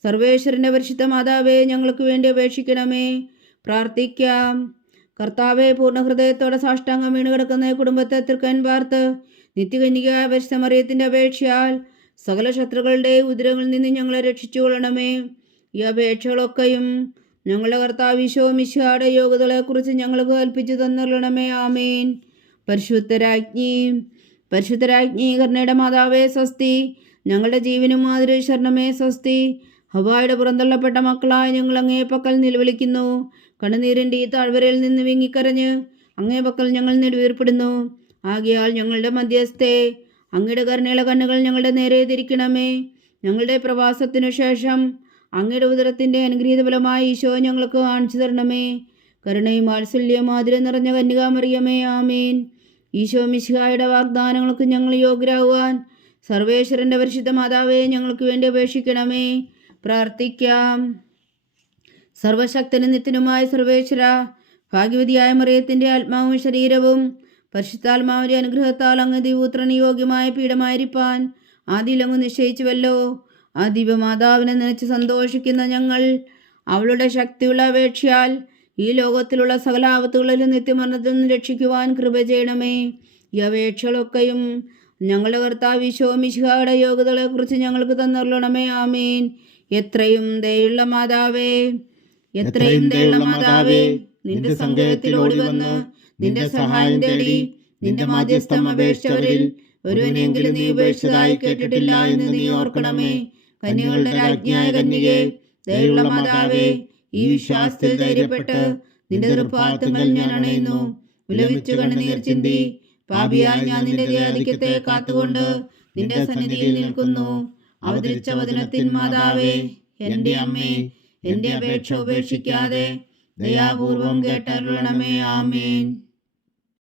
സർവേശ്വരന്റെ പരിശുദ്ധ മാതാവേ, ഞങ്ങൾക്ക് വേണ്ടി അപേക്ഷിക്കണമേ. പ്രാർത്ഥിക്കാം. കർത്താവെ, പൂർണ്ണ ഹൃദയത്തോടെ സാഷ്ടാംഗം വീണ് കിടക്കുന്ന കുടുംബത്തെ തൃക്കൻ പാർത്ത് നിത്യകന്യകയായ പരിശുദ്ധ മറിയത്തിന്റെ അപേക്ഷയാൽ സകല ശത്രുക്കളുടെ ഉദരങ്ങളിൽ നിന്ന് ഞങ്ങളെ രക്ഷിച്ചുകൊള്ളണമേ. ഈ അപേക്ഷകളൊക്കെയും ഞങ്ങളുടെ കർത്താവ് ഈശോ മിശിഹായുടെ യോഗ്യതകളെക്കുറിച്ച് ഞങ്ങൾക്ക് കൽപ്പിച്ചു തന്നിരണമേ. ആമേൻ. പരിശുദ്ധരാജ്ഞി, പരിശുദ്ധരാജ്ഞി, കരുണയുടെ മാതാവേ സ്വസ്തി. ഞങ്ങളുടെ ജീവനും മാതിരി ശരണമേ സ്വസ്തി. ഹവ്വായുടെ പുറന്തള്ളപ്പെട്ട മക്കളായ ഞങ്ങൾ അങ്ങേ പക്കൽ നിലവിളിക്കുന്നു. കണ്ണുനീരിൻ്റെ ഈ താഴ്വരയിൽ നിന്ന് വിങ്ങിക്കരഞ്ഞ് അങ്ങേ പക്കൽ ഞങ്ങൾ നെടുവീർപ്പെടുന്നു. ആകയാൽ ഞങ്ങളുടെ മധ്യസ്ഥേ, അങ്ങയുടെ കരുണയുള്ള കണ്ണുകൾ ഞങ്ങളുടെ നേരെ തിരിക്കണമേ. ഞങ്ങളുടെ പ്രവാസത്തിനു ശേഷം അങ്ങയുടെ ഉദരത്തിൻ്റെ അനുഗ്രഹീത ഫലമായി ഈശോ ഞങ്ങൾക്ക് കാണിച്ചു തരണമേ. കരുണയും വാത്സല്യവും മാധുര്യം നിറഞ്ഞ കന്യകാമറിയമേ, ആമേൻ. ഈശോ മിശിഹായുടെ വാഗ്ദാനങ്ങൾക്ക് ഞങ്ങൾ യോഗ്യരാകുവാൻ സർവേശ്വരൻ്റെ പരിശുദ്ധ മാതാവേ, ഞങ്ങൾക്ക് വേണ്ടി അപേക്ഷിക്കണമേ. പ്രാർത്ഥിക്കാം. സർവശക്തനും നിത്യനുമായ സർവേശ്വര, ഭാഗ്യവതിയായ മറിയത്തിൻ്റെ ആത്മാവും ശരീരവും പരിശുദ്ധാത്മാവിൻ്റെ അനുഗ്രഹത്താൽ അങ്ങ് ദിവ്യപുത്രന് യോഗ്യമായ പീഠമായിരിക്കാൻ ആദിയിലങ്ങ് നിശ്ചയിച്ചുവല്ലോ. ആ ദിവ്യമാതാവിനെ നനച്ച് സന്തോഷിക്കുന്ന ഞങ്ങൾ അവളുടെ ശക്തിയുള്ള അപേക്ഷയാൽ ഈ ലോകത്തിലുള്ള സകല ആപത്തുകളിലും നിത്യമരണത്തിൽ നിന്ന് രക്ഷിക്കുവാൻ കൃപ ചെയ്യണമേ. ഈ അപേക്ഷകളൊക്കെയും ഞങ്ങളുടെ കർത്താവ് ഈശോ മിശിഹായുടെ യോഗ്യതകളെക്കുറിച്ച് ഞങ്ങൾക്ക് തന്നരുളണമേ. ആമേൻ. എത്രയും ദയുള്ള മാതാവേ, എത്രയും ദയുള്ള മാതാവേ, നിന്റെ സങ്കേതത്തിൽ ഓടി വന്ന് നിന്റെ സഹായം തേടി നിന്റെ മാധ്യസ്ഥം അപേക്ഷിച്ചവരിൽ ഒരുവനെങ്കിലും നീ ഉപേക്ഷിച്ചതായി കേട്ടിട്ടില്ല എന്ന് നീ ഓർക്കണമേ. കന്യകളുടെ രാജ്ഞിയായ കന്യകേ, ദയുള്ള മാതാവേ, ഈ വിശ്വാസത്തിൽ ധൈര്യപ്പെട്ട് നിന്റെ തൃപ്പാദങ്ങൾ ഞാൻ അണയുന്നു. വിലപിച്ചു കണ്ണുനീർ ചിന്തി പാപിയായി ഞാൻ നിന്റെ ദയാധിക്യത്തെ കാത്തുകൊണ്ട് നിന്റെ സന്നിധിയിൽ നിൽക്കുന്നു. അവതരിച്ച വചനത്തിൻ മാതാവേ, എന്റെ അമ്മേ, എന്റെ അപേക്ഷ ഉപേക്ഷിക്കാതെ ദയാപൂർവം കേട്ടരുളണമേ. ആമേൻ.